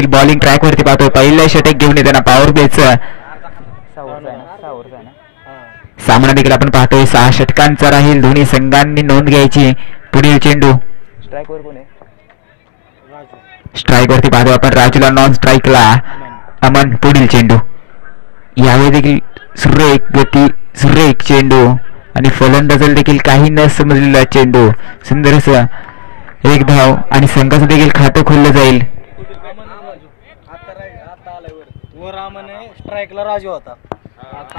Patil bowling track वरती पाहतोय. पहिलं षटक घेऊन येताना पॉवर प्लेचं सामना देखील आपण पाहतोय. 6 षटकांचा राहील. दोन्ही संघांनी नोंद घ्यायची. पुढील चेंडू स्ट्राईक वरती पाहतो आपण. राजूला नॉन स्ट्राईकला अमन. पुढील चेंडू यावेळी देखील सुरेख गती, सुरेख चेंडू आणि फलंदाजाला देखील काही न समजलेला चेंडू. सुंदर असं एक धाव आणि संघाचं देखील खातं खोललं जाईल.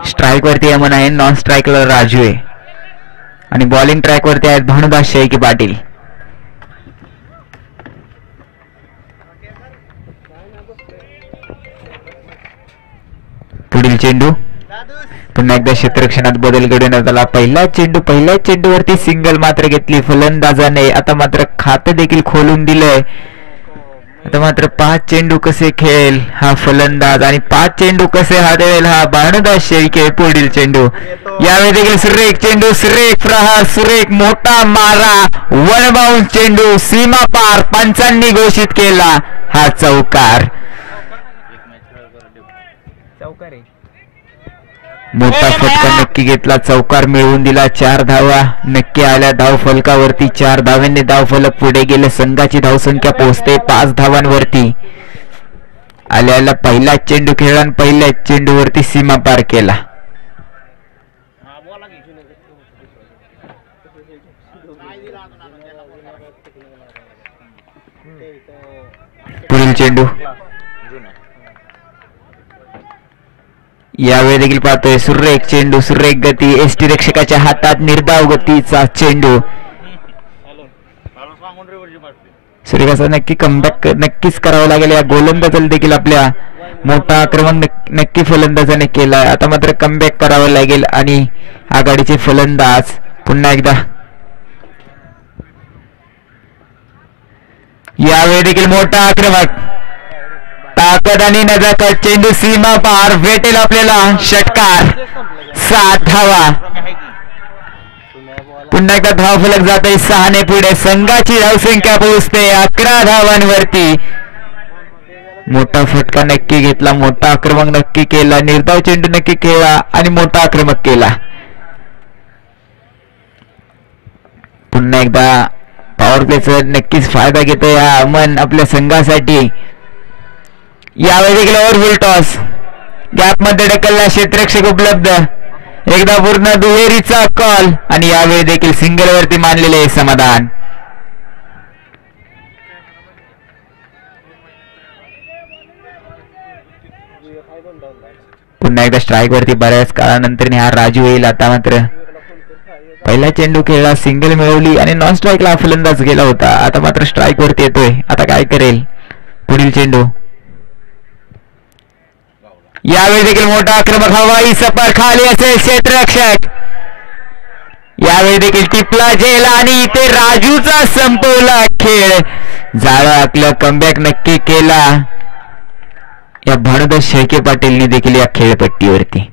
स्ट्राईक वरती अमन आहे. नॉन स्ट्राईकला राजू आहे आणि बॉलिंग ट्रॅक वरती आहेत भानुदास शेळके पाटील. पुढील चेंडू पुन्हा एकदा क्षेत्ररक्षणात बदल घडवण्यात आला. पहिल्याच चेंडूवरती सिंगल मात्र घेतली फलंदाजाने. आता मात्र खातं देखील खोलून दिलंय. आता मात्र 5 चेंडू कसे खेळेल हा फलंदाज आणि 5 चेंडू कसे हाताळेल हा भानुदास शेळके. पुढील चेंडू यावेळी देखील सुरेख चेंडू, सुरेख प्रहार, सुरेख मोठा मारा, वन बाउंस चेंडू, सीमा पार. पंचांनी घोषित केला हा चौकार. मोठा फटका नक्की घेतला. चौकार मिळवून दिला. 4 धावा नक्की आल्या धाव फलकावरती. 4 धावांनी धाव फलक पुढे गेले. संघाची धावसंख्या पोहोचते 5 धावांवरती. आल्याला पहिला चेंडू खेळला आणि पहिल्याच चेंडूवरती सीमा पार केला. पुढील चेंडू यावेळी देखील पाहतोय. सुरेख चेंडू, सुरेख गती, एसटी रक्षकाच्या हातात निर्धाव गतीचा चेंडू. सुरेखाचा नक्की कमबॅक नक्कीच करावं लागेल. या गोलंदाजाला देखील आपल्या मोठा आक्रमण नक्की फलंदाजाने केलाय. आता मात्र कमबॅक करावं लागेल आणि आघाडीचे फलंदाज पुन्हा एकदा. यावेळी देखील मोठा आक्रमक, ताकद आणि नजाकत, चेंडू सीमा पार, भेटेल आपल्याला षटकार. 7 धावा. पुन्हा एकदा धाव फलक जात आहे 6 ने पुढे. संघाची धावसंख्या पोहोचते 11 धावांवरती. मोठा फटका नक्की घेतला, मोठा आक्रमक नक्की केला, निर्धाव चेंडू नक्की केला आणि मोठा आक्रमक केला. पुन्हा एकदा पॉवर प्लेचा नक्कीच फायदा घेतोय हा अमन आपल्या संघासाठी. यावेळी देखील ओव्हरफुल टॉस, गॅप मध्ये ढकलला, क्षेत्ररक्षक उपलब्ध, एकदा पूर्ण दुहेरीचा कॉल आणि यावेळी देखील सिंगल वरती मानलेले समाधान. पुन्हा एकदा स्ट्राईक वरती बऱ्याच काळानंतर हा राजू येईल. आता मात्र पहिला चेंडू खेळला, सिंगल मिळवली आणि नॉन स्ट्राईकला फलंदाज गेला होता. आता मात्र स्ट्राईक वरती येतोय. आता काय करेल? पुढील चेंडू यावेळी देखील मोठा आक्रमक, हवाई सफर, खाली असेल क्षेत्ररक्षक. यावेळी देखील टिपला झेल आणि इथे राजूचा संपवला खेळ. जाळं आपलं कमबॅक नक्की केला या भानुदास शेळके पाटीलने देखील या खेळपट्टीवरती.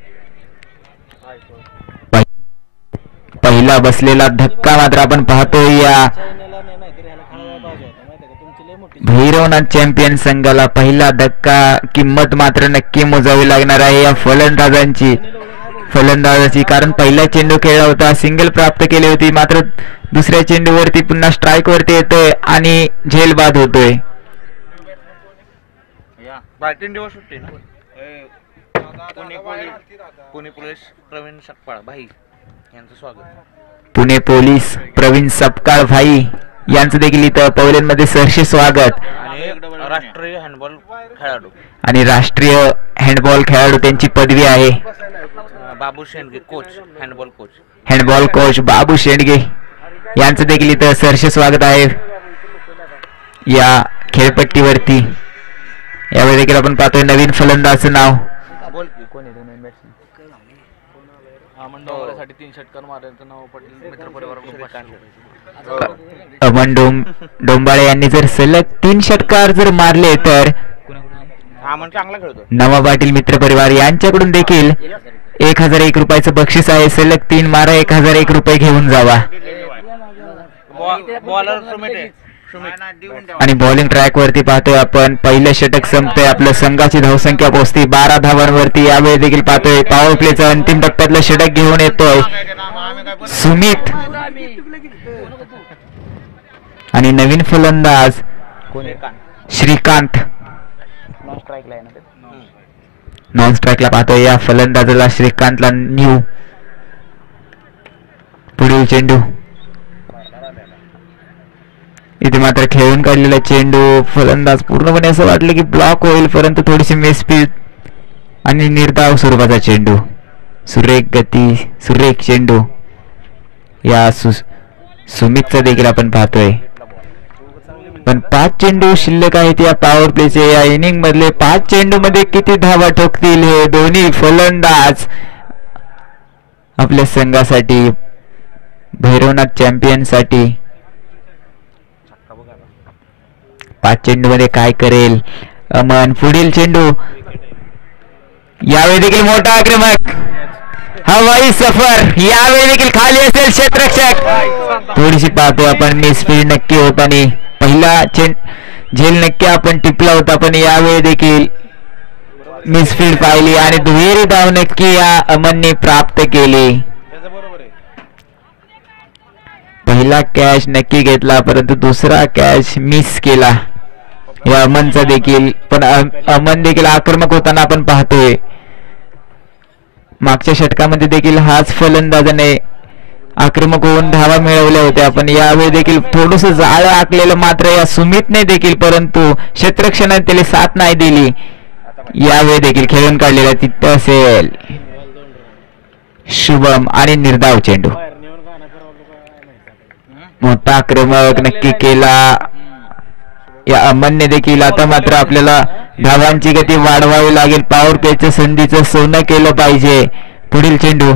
पहिला बसलेला धक्का मात्र आपण पाहतोय या भैरवनाथ चॅम्पियन संघाला. पहिला धक्का किंमत मात्र नक्की मोजावी लागणार आहे या फलंदाजाची, कारण पहिला चेंडू खेळला होता, सिंगल प्राप्त केली होती, मात्र दुसऱ्या चेंडूवरती पुन्हा स्ट्राईक वरती येतोय आणि झेल बाद होतोय. पुणे पोलीस प्रवीण सपकाळ भाई यांचं देखील इथं पवलेंमध्ये सहर्ष स्वागत. आणि राष्ट्रीय हँडबॉल खेळाडू त्यांची पदवी आहे. बाबू शेंडगे कोच, हँडबॉल कोच बाबू शेंडगे यांचं देखील इथं सहर्ष स्वागत आहे या खेळपट्टीवरती. यावेळी देखील आपण पाहतोय नवीन फलंदाजचं नाव अमन डोंबाळे यांनी जर सलग 3 षटकार जर मारले तर नवा पाटील मित्र परिवार यांच्याकडून देखील 1001 रुपयाचं बक्षीस आहे. सलग 3 मारा 1001 रुपये घेऊन जावा. आणि बॉलिंग ट्रॅक वरती पाहतोय आपण पहिलं षटक संपतंय, आपलं संघाची धावसंख्या पोहोचती 12 धावांवरती. यावेळी देखील पाहतोय पॉवर प्लेचं अंतिम टप्प्यातलं षटक घेऊन येतोय सुमित आणि नवीन फलंदाज श्रीकांत. नॉन स्ट्राईकला पाहतोय या फलंदाजाला श्रीकांतला न्यू. पुढील चेंडू इथे मात्र खेळून काढलेला चेंडू, फलंदाज पूर्णपणे असं वाटलं की ब्लॉक होईल, परंतु थोडीशी मिसफील्ड आणि निर्धाव स्वरूपाचा चेंडू. सुरेख गती, सुरेख चेंडू या सुमितचा देखील आपण पाहतोय. पण 5 चेंडू शिल्लक आहेत या पॉवर प्लेचे. या इनिंग मधले 5 चेंडू मध्ये किती धावा ठोकतील हे दोन्ही फलंदाज आपल्या संघासाठी, भैरवनाथ चॅम्पियन साठी. 5 चेंडू मध्ये काय करेल अमन. पुढील चेंडू यावेळी देखील मोठा आक्रमक हवाई सफर, यावेळी देखील खाली असेल क्षेत्ररक्षक. थोडीशी पाहतो आपण मिसफील्ड नक्की होताना, पहिला झेल नक्की आपण टिपला होता, पण यावेळी देखील मिसफील्ड पाहिली आणि दुहेरी धाव नक्की या अमनने प्राप्त केली. पहिला कॅच नक्की घेतला, परंतु दुसरा कॅच मिस केला या अमनचा देखील. पण अमन देखील आक्रमक होताना आपण पाहतोय. मागच्या षटकामध्ये देखील हाच फलंदाजाने आक्रमक होऊन धावा मिळवल्या होत्या, पण यावेळी देखील थोडस जाळं आखलेलं मात्र या सुमितने देखील, परंतु क्षेत्ररक्षणाने त्याला साथ नाही दिली. यावेळी देखील खेळून काढलेला तिथं असेल शुभम आणि निर्धाव चेंडू. मोठा आक्रमक नक्की केला या अमनने देखील. आता मात्र आपल्याला धावांची गती वाढवावी लागेल, पॉवर प्लेच्या संधीचं सोनं केलं पाहिजे. पुढील चेंडू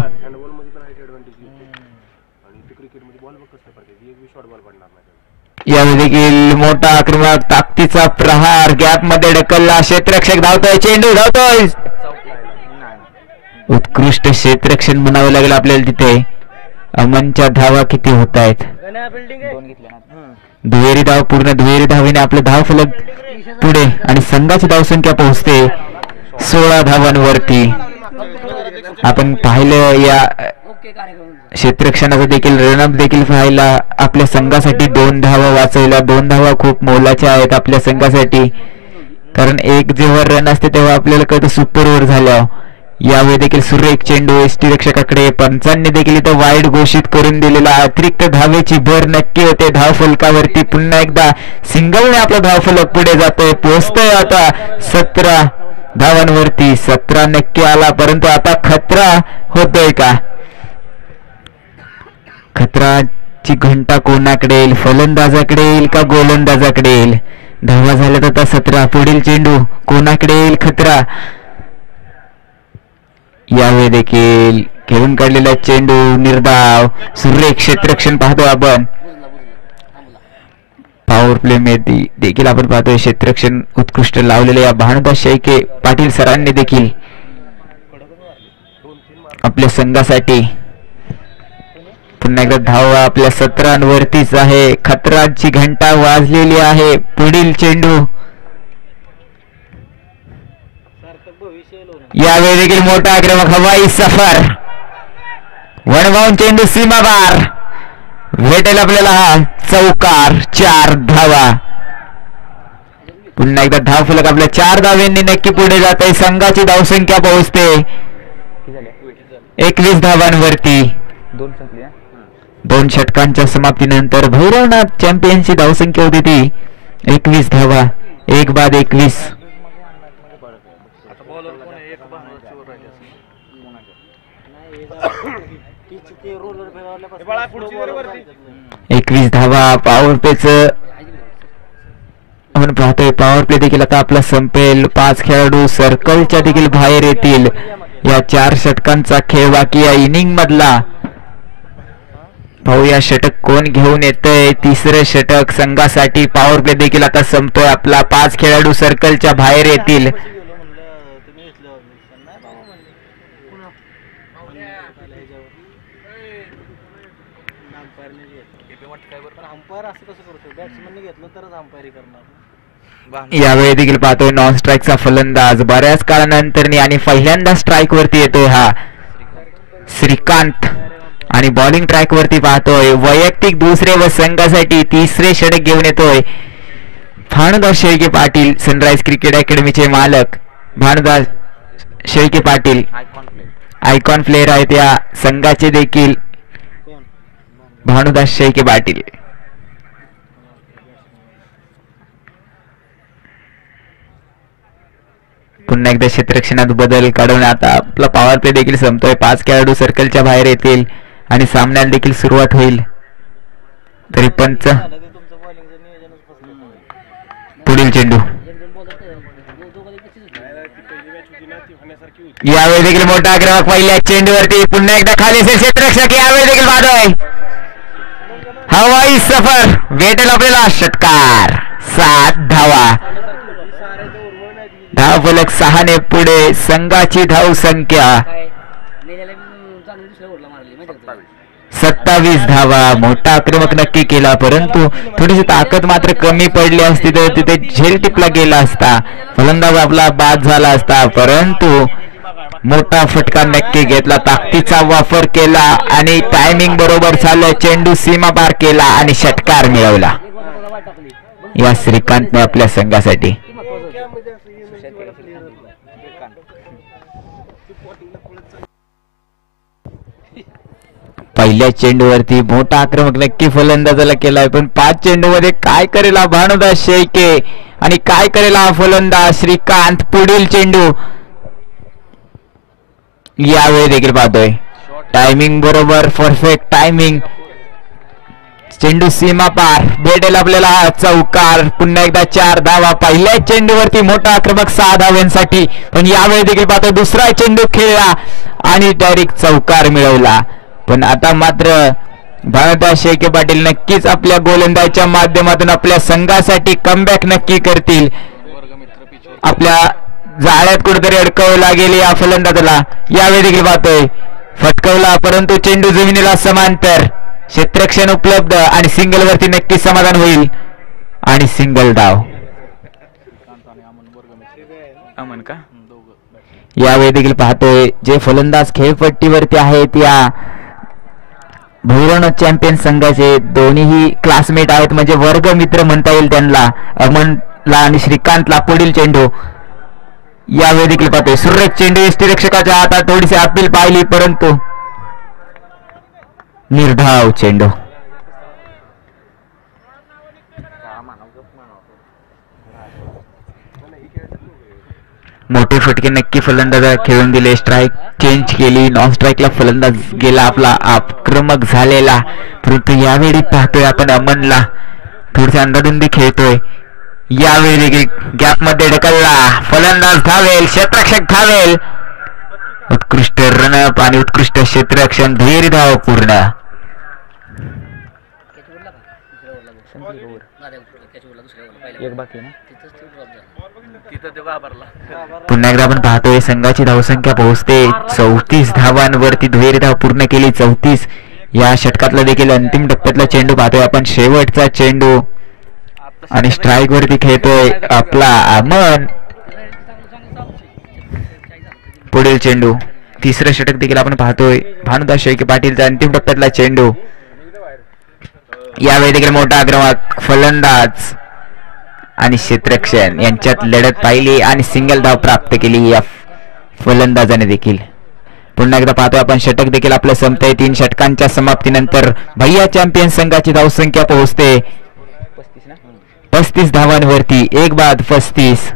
यावेळी देखील मोठा आक्रमक, ताकदीचा प्रहार, गॅप मध्ये ढकलला, क्षेत्ररक्षक धावतोय, चेंडू धावतोय. उत्कृष्ट क्षेत्ररक्षण म्हणावं लागेल आपल्याला तिथे. अमनच्या धावा किती होत आहेत? दुहेरी धाव, पूर्ण दुहेरी धावीने आपलं धाव फलक पुढे आणि संघाची धावसंख्या पोहोचते 16 धावांवरती. आपण पाहिलं या क्षेत्ररक्षणाचा देखील रनअप देखील पाहिला. आपल्या संघासाठी 2 धावा वाचवल्या. 2 धावा खूप मोलाच्या आहेत आपल्या संघासाठी, कारण एक जेव्हा रन असते तेव्हा आपल्याला कळतं सुपर ओव्हर झाल्या. यावेळी देखील सुरेख चेंडू यष्टीरक्षकाकडे, पंचांनी देखील इथं वाईड घोषित करून दिलेला. अतिरिक्त धावेची भर नक्की होते धाव फलकावरती. पुन्हा एकदा सिंगलने आपला धाव फलक पुढे जातोय, पोहोचतोय आता 17 धावांवरती. 17 नक्की आला, परंतु आता खतरा होतोय का? खतराची घंटा कोणाकडे येईल? फलंदाजाकडे येईल का गोलंदाजाकडे येईल? धावा झाल्यात आता 17. पुढील चेंडू कोणाकडे येईल खतरा? यावेळी देखील खेळून काढलेला चेंडू निर्धाव, सुरेख क्षेत्ररक्षण पाहतो आपण. पॉवर प्ले मध्ये देखील आपण पाहतोय क्षेत्ररक्षण उत्कृष्ट लावलेले या भानुदास शेळके पाटील सरांनी देखील आपल्या संघासाठी. पुन्हा एकदा धाव आपल्या 17वरतीच आहे. खतराची घंटा वाजलेली आहे. पुढील चेंडू यावेळी देखील मोठा आक्रमक, हवाई सफर, वणवाऊन चेंडू सीमाबार, भेटेल आपल्याला हा चौकार. 4 धावा. पुन्हा एकदा धाव फलक आपल्या 4 धावांनी नक्की पुढे जात आहे. संघाची धावसंख्या पोहोचते 21 धावांवरती. 2 षटकांच्या समाप्तीनंतर भैरवनाथ चॅम्पियनची धावसंख्या होती ती 21 धावा. 1 बाद 21. 21 धावा. पॉवर प्लेच आपण पाहतोय. पॉवर प्ले देखील आता आपला संपेल. 5 खेळाडू सर्कलच्या देखील बाहेर येतील. या 4 षटकांचा खेळ बाकी या इनिंग मधला. पाहूया षटक कोण घेऊन येतंय. 3रं षटक संघासाठी. पॉवर प्ले देखील आता संपतोय आपला. 5 खेळाडू सर्कलच्या बाहेर येतील. अंपायर असं कसं करतो? बॅट्समनने घेतलं यावेळी देखील पाहतोय नॉन स्ट्राईकचा फलंदाज बऱ्याच काळानंतर आणि पहिल्यांदा स्ट्राईक वरती येतोय हा श्रीकांत. आणि बॉलिंग ट्रॅक वरती पाहतोय वैयक्तिक दुसरे व संघासाठी तिसरे षटक घेऊन येतोय भानुदास शेळके पाटील. सनराइज क्रिकेट अकॅडमीचे मालक भानुदास शेळके पाटील आयकॉन प्लेअर आहेत या संघाचे देखील भानुदास शेळके पाटील. पुन्हा एकदा क्षेत्ररक्षणात बदल काढून आता आपला पॉवर प्ले देखील संपतोय. 5 खेळाडू सर्कलच्या बाहेर येतील आणि सामन्याला देखील सुरुवात होईल. तरी पंच पुढील चेंडू यावेळी देखील मोठा आक्रमक पहिल्या चेंडूवरती पुन्हा एकदा खाली असेल क्षेत्ररक्षक. यावेळी देखील बाधोय हवाई सफर भेटेल आपल्याला षटकार. 7 धावा. धाव फलक 6 ने पुढे. संघाची धाव संख्या 27 धावा. मोठा आक्रमक नक्की केला परंतु थोडीशी ताकद मात्र कमी पडली असती तर तिथे झेल टिपला गेला असता. फलंदाज आपला बाद झाला असता परंतु मोठा फटका नक्की घेतला. ताकदीचा वापर केला आणि टायमिंग बरोबर झालं. चेंडू सीमा पार केला आणि षटकार मिळवला या श्रीकांतने आपल्या संघासाठी. पहिल्या चेंडूवरती मोठा आक्रमक नक्की फलंदाजाला केलाय पण 5 चेंडूमध्ये काय करेल हा भानुदास शेळके आणि काय करेल हा फलंदाज श्रीकांत. पुढील चेंडू यावेळी देखील पाहतोय टायमिंग बरोबर परफेक्ट टायमिंग. चेंडू सीमा पार भेटेल आपल्याला हा चौकार. पुन्हा एकदा 4 धावा. पहिल्या चेंडूवरती मोठा आक्रमक 6 धाव्यांसाठी पण यावेळी देखील पाहतोय दुसरा चेंडू खेळला आणि डायरेक्ट चौकार मिळवला. पण आता मात्र भानुदास शेळके पाटील नक्कीच आपल्या गोलंदाजीच्या माध्यमातून आपल्या संघासाठी कमबॅक नक्की करतील. आपल्या जाळ्यात कुठेतरी अडकवला लागेल या फलंदाजाला. यावेळी देखील पाहतोय फटकवला परंतु चेंडू जमिनीला समांतर. क्षेत्ररक्षण उपलब्ध आणि सिंगल वरती नक्की समाधान होईल आणि सिंगल धाव. यावेळी देखील पाहतोय जे फलंदाज खेळपट्टीवरती आहेत या भैरवनाथ चॅम्पियन संघाचे दोन्हीही क्लासमेट आहेत म्हणजे वर्ग मित्र म्हणता येईल त्यांना. अमनला आणि श्रीकांतला. पुढील चेंडू यावेळी देखील पाहतोय सुरेख चेंडू. यष्टीरक्षकाच्या हातात थोडीशी अपील पाहिली परंतु निर्धाव चेंडू. मोठे फटके नक्की फलंदाजाला खेळून दिले. स्ट्राईक चेंज केली. नॉन स्ट्राईकला फलंदाज गेला आपला आक्रमक झालेला परंतु यावेळी पाहतोय आपण अमनला थोडीशी अंदाधुंदी खेळतोय. यावेळी देखील गॅप मध्ये ढकलला. फलंदाज धावेल. क्षेत्ररक्षक धावेल. उत्कृष्ट रनअप आणि उत्कृष्ट क्षेत्ररक्षण. धीर धाव पूर्ण. पुन्हा एकदा आपण पाहतोय संघाची धावसंख्या पोहोचते 34 धावांवरती. दुहेरी धाव पूर्ण केली 34. या षटकातला देखील अंतिम टप्प्यातला चेंडू पाहतोय आपण. शेवटचा चेंडू आणि स्ट्राईक वरती खेळतोय आपला अमन. पुढील चेंडू तिसरं षटक देखील आपण पाहतोय भानुदास शेळके पाटीलचा अंतिम टप्प्यातला चेंडू. यावेळी देखील मोठा आक्रमक फलंदाज आणि क्षेत्ररक्षण यांच्यात लढत पाहिली आणि सिंगल धाव प्राप्त केली या फलंदाजाने देखील. पुन्हा एकदा पाहतोय आपण षटक देखील आपलं संपतंय. 3 षटकांच्या समाप्तीनंतर भैया चॅम्पियन संघाची धावसंख्या पोहोचते 35 धावांवरती. 1 बाद 35.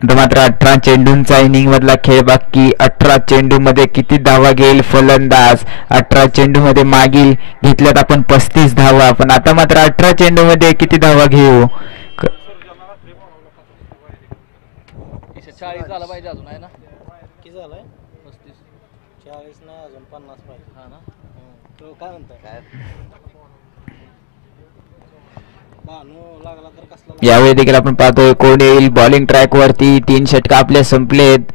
मात्र 18 चेंडूंचा इनिंग मधला खेळ बाकी. 18 चेंडू मध्ये किती धावा घेईल फलंदाज. 18 चेंडू मध्ये मागील घेतल्यात आपण 35 धावा पण आता मात्र 18 चेंडू मध्ये किती धावा घेऊ. 40 झाला पाहिजे अजून आहे ना. किती झालाय 35 40 ना अजून 50 पाहिजे. हा ना. तो काय म्हणताय काय लागला तर कसला. यावेळी देखील आपण पाहतोय कोण येईल बॉलिंग ट्रॅक वरती. 3 षटक आपले संपलेत.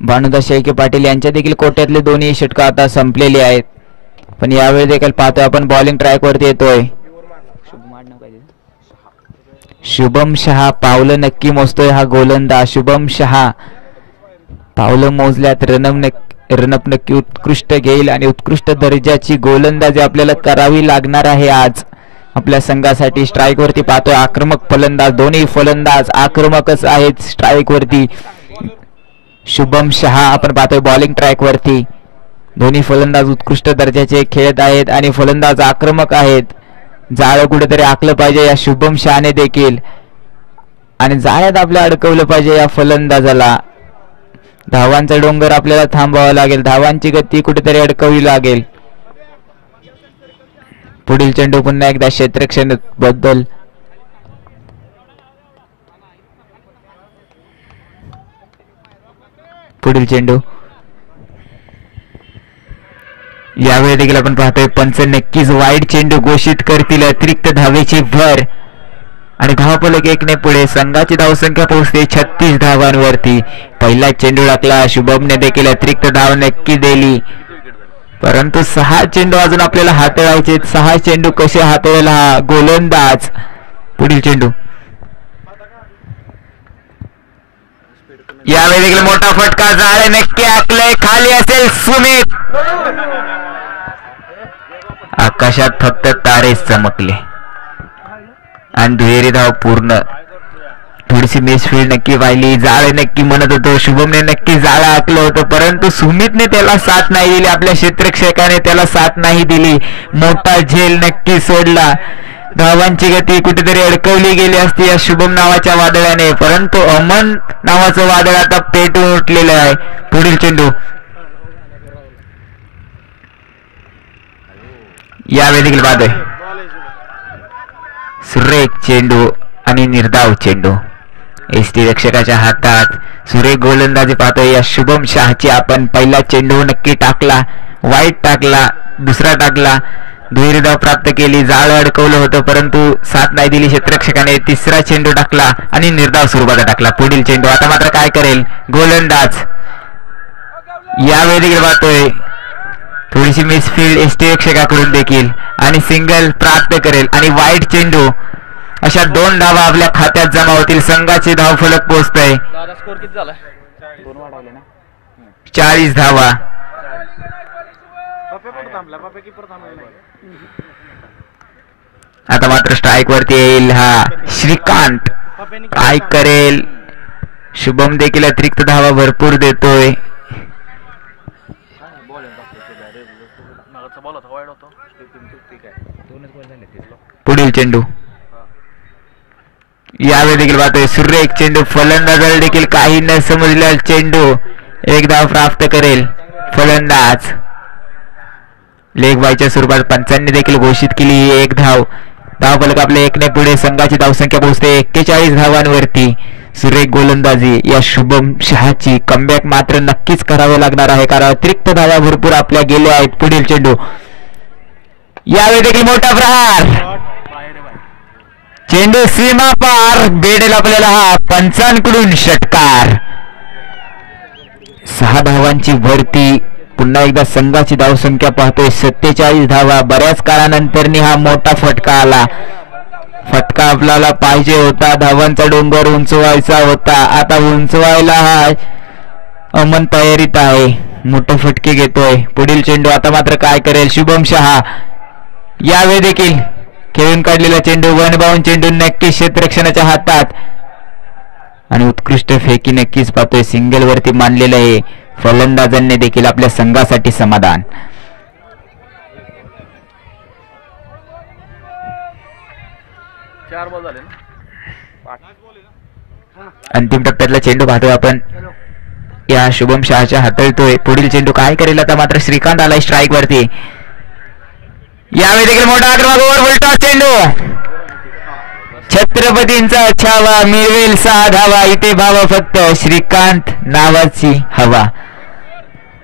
भानुदास शेळके पाटील यांच्या देखील कोट्यातले दोन्ही षटक आता संपलेले आहेत पण यावेळी देखील पाहतोय आपण बॉलिंग ट्रॅक वरती येतोय. शुभम शहा पावलं नक्की मोजतोय हा गोलंदाज. शुभम शहा पावलं मोजल्यात रनअप नक्की उत्कृष्ट घेईल आणि उत्कृष्ट दर्जाची गोलंदाजी आपल्याला करावी लागणार आहे आज आपल्या संघासाठी. स्ट्राईक वरती पाहतोय आक्रमक फलंदाज, दोन्ही फलंदाज आक्रमकच आहेत स्ट्राईक वरती. शुभम शहा आपण पाहतोय बॉलिंग ट्रॅक वरती. दोन्ही फलंदाज उत्कृष्ट दर्जाचे खेळत आहेत आणि फलंदाज आक्रमक आहेत. जाळं कुठेतरी आखलं पाहिजे या शुभम शहाने देखील आणि जाळ्यात आपल्या अडकवलं पाहिजे या फलंदाजाला. धावांचा डोंगर आपल्याला थांबावा लागेल, धावांची गती कुठेतरी अडकवली लागेल. पुढील चेंडू पुन्हा एकदा क्षेत्ररक्षण बद्दल पुढील चेंडू. यावेळी देखील आपण पाहतोय पंच नक्कीच वाईड चेंडू घोषित करतील. अतिरिक्त धावेची भर आणि धावफलक 1 पुढे. संघाची धावसंख्या पोहोचते 36 धावांवरती. पहिला चेंडू टाकला शुभमने देखील अतिरिक्त धाव नक्की दिली, परंतु 6 चेंडू अजून आपल्याला हाताळायचे. 6 चेंडू कसे हाताळेल हा गोलंदाज. पुढील चेंडू. यावेळी देखील मोठा फटका, जाळे नक्की आखलंय, खाली असेल सुमित. आकाशात फक्त तारेच चमकले आणि दुहेरी धाव पूर्ण. थोडीशी मिसफील्ड नक्की पाहिली, जाळे नक्की म्हणत होतो, शुभमने नक्की जाळं आखलं होतं, परंतु सुमितने त्याला साथ नाही दिली, आपल्या क्षेत्ररक्षकाने त्याला साथ नाही दिली. मोठा झेल नक्की सोडला. धावांची गती कुठेतरी अडकवली गेली असती या शुभम नावाच्या वादळाने, परंतु अमन नावाचं वादळ आता पेटून उठलेलं आहे. पुढील चेंडू. यावेळी देखील बाद आहे. सुरेख चेंडू आणि निर्धाव चेंडू एसटी रक्षकाच्या हातात. सुरेख गोलंदाजी पाहतोय या शुभम शहाची. आपण पहिला चेंडू नक्की टाकला, वाईट टाकला, दुसरा टाकला, दुहेरी धाव प्राप्त केली. जाळं अडकवलं होतं परंतु साथ नाही दिली क्षेत्ररक्षकाने. तिसरा चेंडू टाकला आणि निर्धाव स्वरूपाचा टाकला. पुढील चेंडू. आता मात्र काय करेल गोलंदाज. यावेळी देखील पाहतोय थोडीशी मिसफील्ड एसटी रक्षकाकडून देखील आणि सिंगल प्राप्त करेल आणि वाईट चेंडू. अशा 2 धावा आपल्या खात्यात जमा होतील. संघाचे धावफलक पोहोचतंय 40 धावा. आता मात्र स्ट्राईक वरती येईल हा श्रीकांत. काय करेल. शुभम देखील अतिरिक्त धावा भरपूर देतोय. पुढील चेंडू. यावेळी देखील पाहतोय सुरेख चेंडू. फलंदाजाला देखील काही न समजलेला चेंडू. 1 धाव प्राप्त करेल फलंदाज. लेग बायच्या स्वरूपात पंचांनी देखील घोषित केली ही 1 धाव. धावफलक आपल्या 1 पुढे. संघाची धावसंख्या पोहोचते 41 धावांवरती. सुरेख गोलंदाजी या शुभम शहाची. कमबॅक मात्र नक्कीच करावे लागणार आहे कारण अतिरिक्त धावा भरपूर आपल्या गेल्या आहेत. पुढील चेंडू. यावेळी देखील मोठा प्रहार. चेंडू सीमा पार भेटेल आपल्याला हा पंचांकडून षटकार. 6 धावांची भरती. पुन्हा एकदा संघाची धावसंख्या पाहतोय 47 धावा. बऱ्याच काळानंतर हा मोठा फटका आला. फटका आपल्याला पाहिजे होता. धावांचा डोंगर उंचवायचा होता. आता उंचवायला हा अमन तयारीत आहे. मोठे फटके घेतोय. पुढील चेंडू. आता मात्र काय करेल शुभम शहा. यावेळी देखील खेळून काढलेला चेंडू. 1 बाउंड चेंडू नक्की क्षेत्ररक्षणाच्या हातात आणि उत्कृष्ट फेकी नक्कीच पाहतोय. सिंगल वरती मानलेलं आहे. फलंदाजांनी देखील आपल्या संघासाठी समाधान. अंतिम टप्प्यातला चेंडू पाहतोय आपण. या शुभम शहाच्या हाताळतोय. पुढील चेंडू काय करेल. आता मात्र श्रीकांत आलाय स्ट्राईक वरती. यावेळी देखील मोठा आक्रमक ओव्हर उलटा चेंडू. छत्रपतींचा छावा मिळवेल 6 धावा. इथे भावा फक्त श्रीकांत नावाची हवा.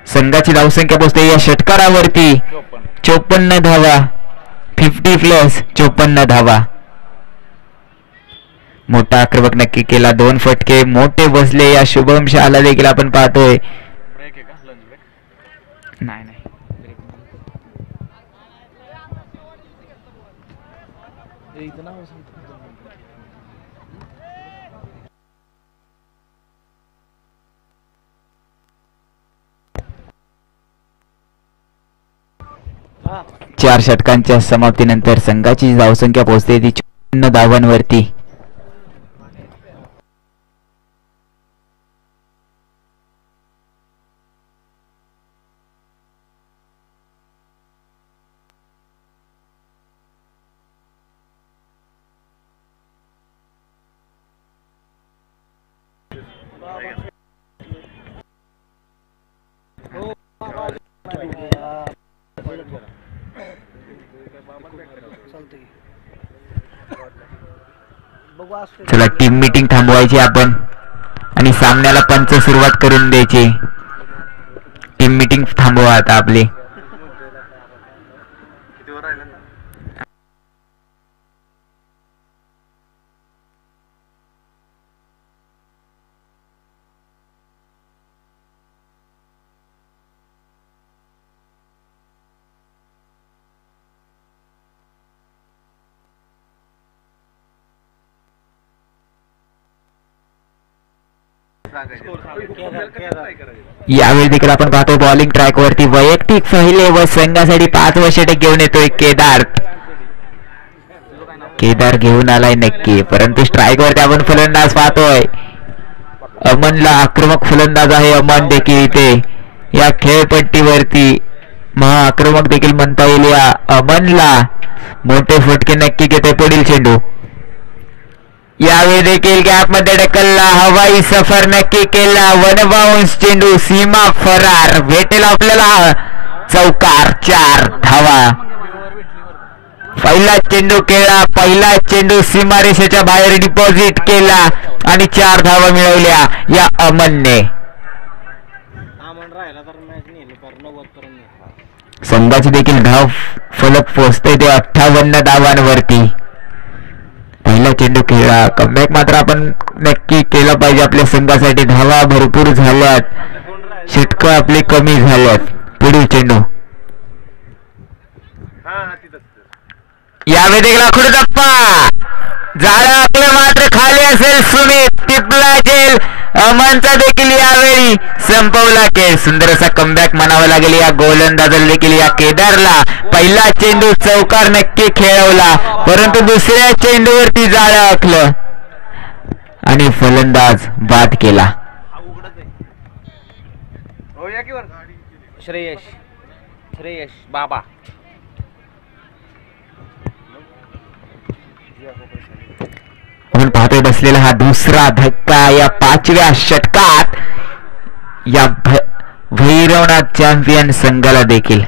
संघाची धावसंख्या पोहोचते या षटकारावरती 54 धावा. 50+ 54 धावा. मोठा आक्रमक नक्की केला. 2 फटके मोठे बसले या शुभम शहाला देखील आपण पाहतोय. नाही 4 षटकांच्या समाप्तीनंतर संघाची धावसंख्या पोहोचते ती 54 धावांवरती. चला टीम मीटिंग थांबवायची आपण आणि सामन्याला पंच सुरुवात करून द्यायची. टीम मीटिंग थांबवा आता आपली. यावेळी देखील आपण पाहतो बॉलिंग ट्रॅक वरती वैयक्तिक पहिले व संघासाठी 5 षटक घेऊन येतोय केदार घेऊन आलाय नक्की, परंतु स्ट्राईक वरती आपण फलंदाज पाहतोय. अमनला आक्रमक फलंदाज आहे. अमन देखील इथे या खेळपट्टीवरती महाआक्रमक देखील म्हणता येईल. या अमनला मोठे फटके नक्की घेते. पुढील चेंडू यावेळी देखील गॅप मध्ये ढकलला. हवाई सफर नक्की केला. 1 बाउन्स चेंडू. सीमा फरार. भेटेल आपल्याला चौकार. 4 धावा. पहिला चेंडू खेळला. पहिला चेंडू सीमारेषेच्या बाहेर डिपॉझिट केला आणि 4 धावा मिळवल्या या अमनने. संघाची देखील धाव फलक पोहोचते ते 58 धावांवरती. पहिला चेंडू खेळला. कमबॅक मात्र आपण नक्की केलं पाहिजे आपल्या संघासाठी. धावा भरपूर झाल्यात. षटकं आपली कमी झाल्यात. पुढील चेंडू यावेळी देखील आखूड टप्पा. झालं आपलं मात्र खाली असेल. सुमित टिपला जेल. अमनचा देखील यावेळी संपवला खेळ. सुंदर असा कमबॅक म्हणावा लागेल या गोलंदाजाला देखील या केदारला. पहिला चेंडू चौकार नक्की खेळवला, परंतु दुसऱ्या चेंडूवरती जाळं आखलं आणि फलंदाज बाद केला. श्रेयश बाबा आपण पाहतोय बसलेला हा दुसरा धक्का या 5व्या षटकात या भैरवनाथ चॅम्पियन संघाला देखील.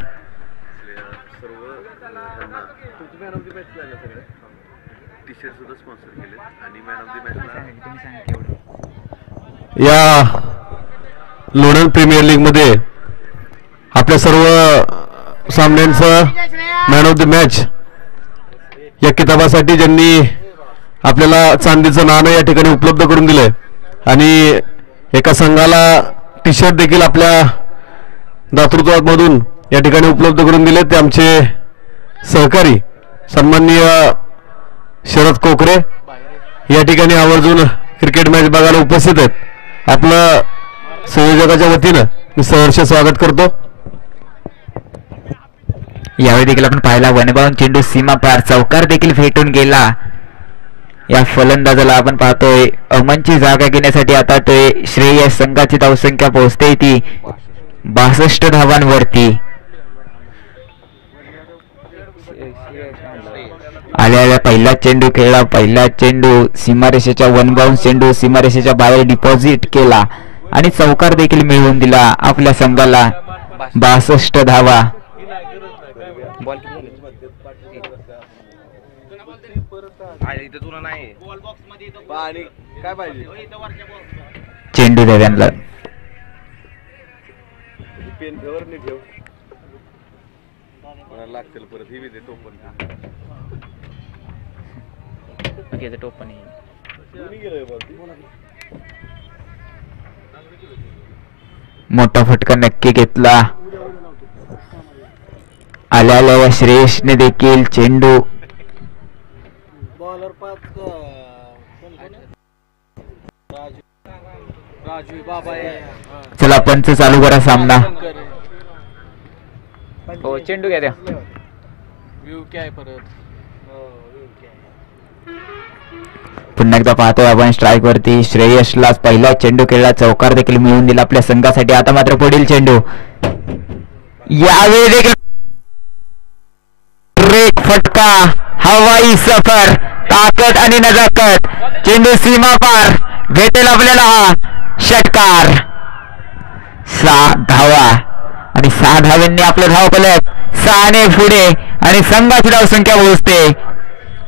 या लोणंद प्रीमियर लीग मध्ये आपल्या सर्व सामन्यांचं मॅन ऑफ द मॅच या किताबासाठी ज्यांनी आपल्याला चांदीचं नाणं या ठिकाणी उपलब्ध करून दिलंय आणि एका संघाला टी शर्ट देखील आपल्या दातृत्वामधून या ठिकाणी उपलब्ध करून दिले ते आमचे सहकारी सन्माननीय शरद कोकरे या ठिकाणी आवर्जून क्रिकेट मॅच बघायला उपस्थित आहेत. आपलं संयोजकाच्या वतीनं मी सहर्ष स्वागत करतो. यावेळी देखील आपण पाहिला 1 बाउंड चेंडू सीमा पार. चौकार देखील फेटून गेला. या फलंदाजाला आपण पाहतोय अमनची जागा घेण्यासाठी आता तो श्रेयस. संघाची धावसंख्या पोहोचते ती 62 धावांवरती. आल्या पहिला चेंडू खेळला. पहिला चेंडू सीमारेषेच्या 1 बाउंड चेंडू सीमारेषेच्या बाहेर डिपॉझिट केला आणि चौकार देखील मिळवून दिला आपल्या संघाला. 62 धावा. चेंडू द्या त्यांना. मोठा फटका नक्की घेतला. आल्या श्रेयसने देखील चेंडू. चला पंच चालू करा सामना. हो चेंडू घ्या द्या. व्ह्यू काय परत पुन्हा एकदा पाहतोय आपण स्ट्राईक वरती श्रेयसला पहिला चेंडू खेळला, चौकार देखील मिळवून दिला आपल्या संघासाठी. आता मात्र पुढील चेंडू यावेळी देखील ब्रेक फटका, हवाई सफर, ताकद आणि नजाकत. चेंडू सीमा पार, भेटेल आपल्याला हा षटकार. 6 धावा आणि 6 धावांनी आपलं धावफलक 6 ने पुढे आणि संघाची धावसंख्या पोहोचते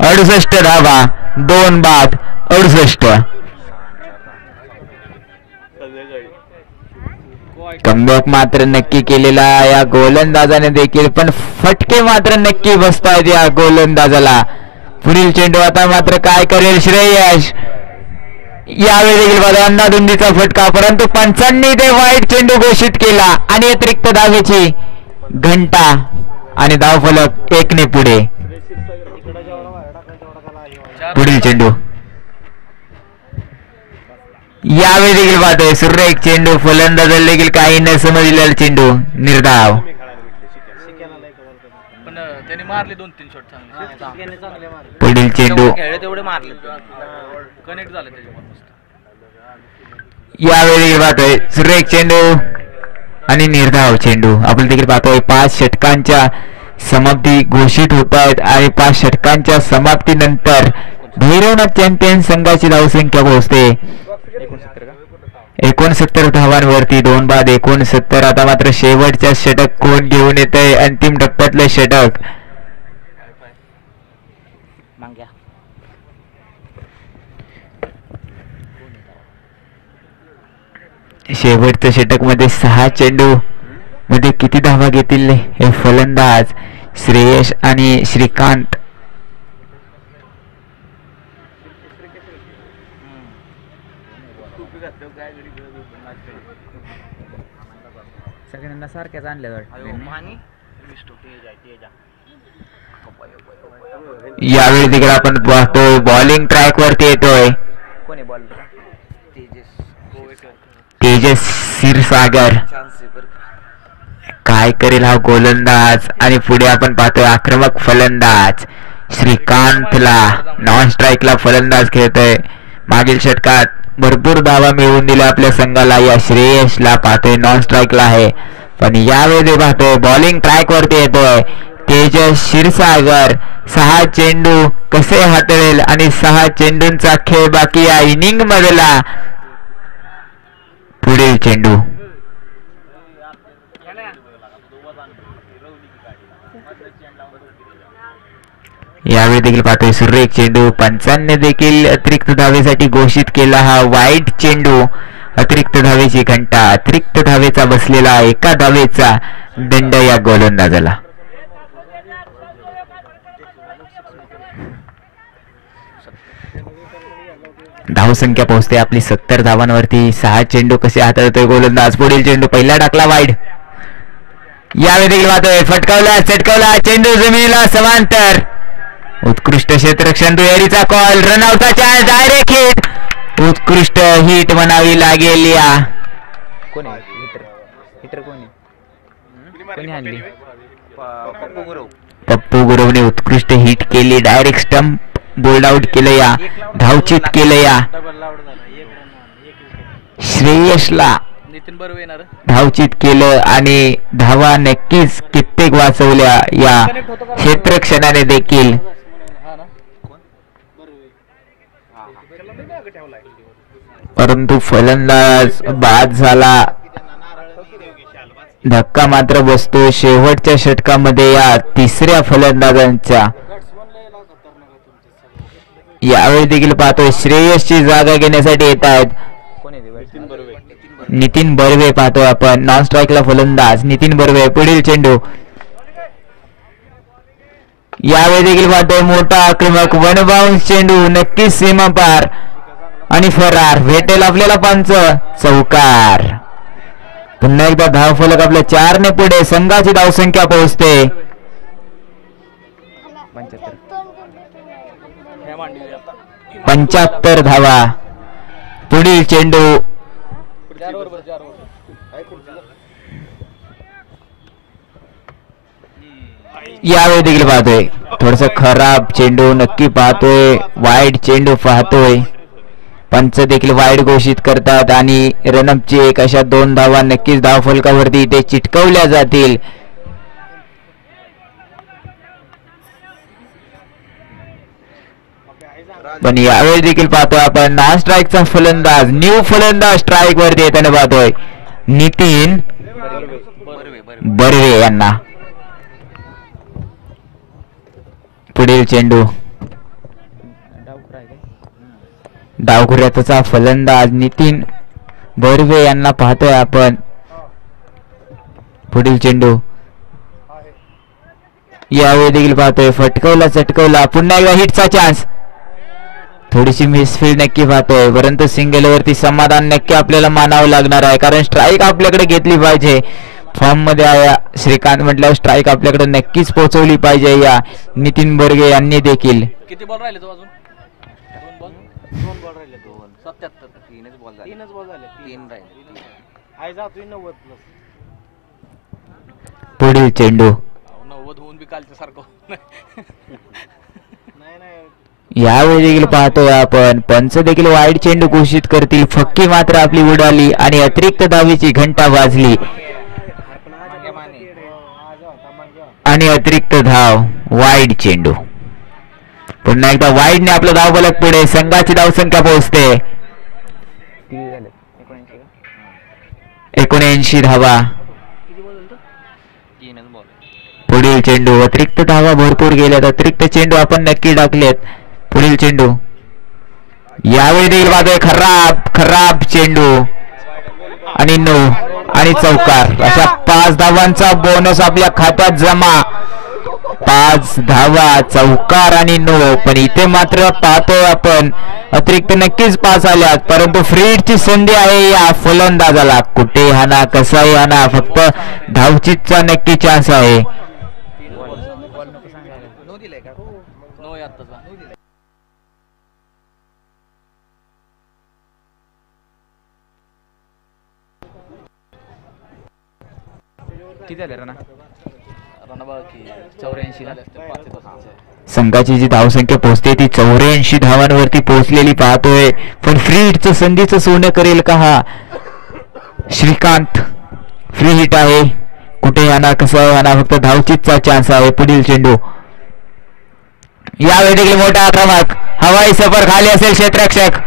68 धावा, 2 बाद 68. कमबॅक मात्र नक्की केलेला या गोलंदाजाने देखील, पण फटके मात्र नक्की बसतायत या गोलंदाजाला. पुढील चेंडू आता मात्र काय करेल श्रेयस. यावेळी देखील बघा अंधाधुंदीचा फटका, परंतु पंचांनी ते वाईट चेंडू घोषित केला आणि अतिरिक्त धावेची घंटा आणि धावफलक 1 ने पुढे. पुढील चेंडू यावेळी देखील पाहतोय सुरेख चेंडू, फलंदाजाला देखील काही न समजलेला चेंडू, निर्धाव. पण त्याने मारले 2-3 शॉट चांगले. पुढील चेंडू तेवढे मारले कनेक्ट झाले त्याच्यावर मस्त. यावेळी देखील पाहतोय सुरेख चेंडू आणि निर्धाव चेंडू. आपण देखील पाहतोय 5 षटकांच्या समाप्ती घोषित होत आहेत आणि 5 षटकांच्या समाप्तीनंतर भैरवनाथ चॅम्पियन संघाची धावसंख्या पोहोचते 69 धावांवरती, 2 बाद 69. आता मात्र शेवटच्या षटक कोण घेऊन येत आहे, अंतिम टप्प्यातलं षटक. शेवटच्या षटक मध्ये 6 चेंडू मध्ये किती धावा घेतील हे फलंदाज श्रेयस आणि श्रीकांत. सगळ्यांना सारख्याच आणल्या. यावेळी देखील आपण पाहतोय बॉलिंग ट्रॅक वरती येतोय तेजस क्षीरसागर. काय करेल हा गोलंदाज, आणि पुढे आपण पाहतोय आक्रमक फलंदाज श्रीकांतला नॉन स्ट्राईकला फलंदाज खेळतोय. मागील षटकात भरपूर धावा मिळवून दिल्या आपल्या संघाला. या श्रेयसला पाहतोय नॉन स्ट्राईकला आहे, पण यावेळी पाहतोय बॉलिंग ट्रॅक वरती येतोय तेजस क्षीरसागर. 6 चेंडू कसे हाताळेल आणि 6 चेंडूंचा खेळ बाकी या इनिंग मधला. पुढील चेंडू यावेळी देखील पाहतोय सुरेख चेंडू. पंचांनी देखील अतिरिक्त धावेसाठी घोषित केला हा वाईट चेंडू. अतिरिक्त धावेची घंटा, अतिरिक्त धावेचा बसलेला 1 धावेचा दंड या गोलंदाजाला. धावसंख्या पोहोचते आपली 70 धावांवरती. 6 चेंडू कसे हाताळतोय गोलंदाज. पुढील चेंडू पहिला टाकला वाईड. यावेळी देखील पाहतोय फटकावला, चटकावला, चेंडू जमिनीला समांतर. उत्कृष्ट क्षेत्ररक्षण दुहेरीचा कॉल, रनआउटचा चान्स, डायरेक्ट हिट. उत्कृष्ट हिट म्हणावी लागेल. या कोणी हिटर कोणी आणली? पप्पू गुरवने उत्कृष्ट हिट केली. डायरेक्ट स्टंप बोल्ड आउट केलं, या धावचित केलं. या श्रेयसला धावचित केलं आणि धावा नक्कीच कित्येक वाचवल्या या क्षेत्ररक्षणाने देखील. परंतु फलंदाज बाद झाला. धक्का मात्र बसतो शेवटच्या षटकामध्ये या तिसऱ्या फलंदाजांच्या. यावेळी देखील पाहतोय श्रेयसची जागा घेण्यासाठी येत आहेत नितीन बर्वे. पाहतोय आपण नॉन स्ट्राईकला फलंदाज नितीन बर्वे. पुढील चेंडू यावेळी देखील पाहतोय मोठा आक्रमक वन बाउन्स चेंडू, नक्कीच सीमा पार आणि फरार. भेटेल आपल्याला पंच, चौकार. पुन्हा एकदा धावफलक आपल्या 4 ने पुढे. संघाची धावसंख्या पोहोचते 75 धावा. पुढील चेंडू यावेळी देखील पाहतोय थोडस खराब चेंडू नक्की पाहतोय, वाईड चेंडू पाहतोय. पंच देखील वाईड घोषित करतात आणि रनअपची एक अशा 2 धावा नक्कीच धाव फलकावरती इथे चिटकवल्या जातील. पण यावेळी देखील पाहतोय आपण नॉन स्ट्राईकचा फलंदाज, न्यू फलंदाज स्ट्राईक वरती येताना पाहतोय नितीन बर्वे यांना. पुढील चेंडू डावखुऱ्याचा फलंदाज नितीन बर्वे यांना पाहतोय आपण. पुढील चेंडू यावेळी देखील पाहतोय फटकवला चटकवला, पुन्हा एकदा हिटचा चान्स. थोडीशी मिसफील्ड नक्की पाहतोय, परंतु सिंगल वरती समाधान नक्की आपल्याला मानावं लागणार आहे, कारण स्ट्राईक आपल्याकडे घेतली पाहिजे. फॉर्म मध्ये आहे श्रीकांत म्हटल्यावर स्ट्राईक आपल्याकडे नक्कीच पोहोचवली पाहिजे या नितीन बर्गे यांनी देखील. किती बॉल राहिले तो अजून? 2 बॉल राहिले. 77. 3च बॉल झाले. 3च बॉल झाले. 3 राहिले. आहे जातोय 90 प्लस. पुढील चेंडू 90 होऊन बी कालच्या सारखं. यावेळी देखील पाहतोय आपण पंच देखील वाईड चेंडू घोषित करतील. फक्की मात्र आपली उडाली आणि अतिरिक्त धावेची घंटा वाजली आणि अतिरिक्त धाव वाईड चेंडू. पुन्हा एकदा वाईडने आपला धाव फलक पुढे. संघाची धावसंख्या पोहोचते 79 धावा. पुढील चेंडू अतिरिक्त धावा भरपूर गेल्यात, अतिरिक्त चेंडू आपण नक्की टाकलेत. पुढील चेंडू यावेळी देखील पाहतोय खराब चेंडू आणि 9 आणि चौकार. अशा 5 धावांचा बोनस आपल्या खात्यात जमा. 5 धावा, चौकार आणि 9. पण इथे मात्र पाहतोय आपण अतिरिक्त नक्कीच 5 आल्यात, परंतु फ्री हिटची संधी आहे या फलंदाजाला. कुठे हाना कसाही हाना, फक्त धावचीचा नक्की चान्स आहे. किती झाले रना? 84 झाले. संघाची जी धावसंख्या पोहोचते ती 84 धावांवरती पोहोचलेली पाहतोय. पण फ्री हिटचं संधीचं सोनं करेल का हा श्रीकांत? फ्री हिट आहे, कुठे आणा कसं आणा, फक्त धावचीचा चान्स आहे. पुढील चेंडू यावेळी देखील मोठा आक्रमक, हवाई सफर खाली असेल क्षेत्ररक्षक.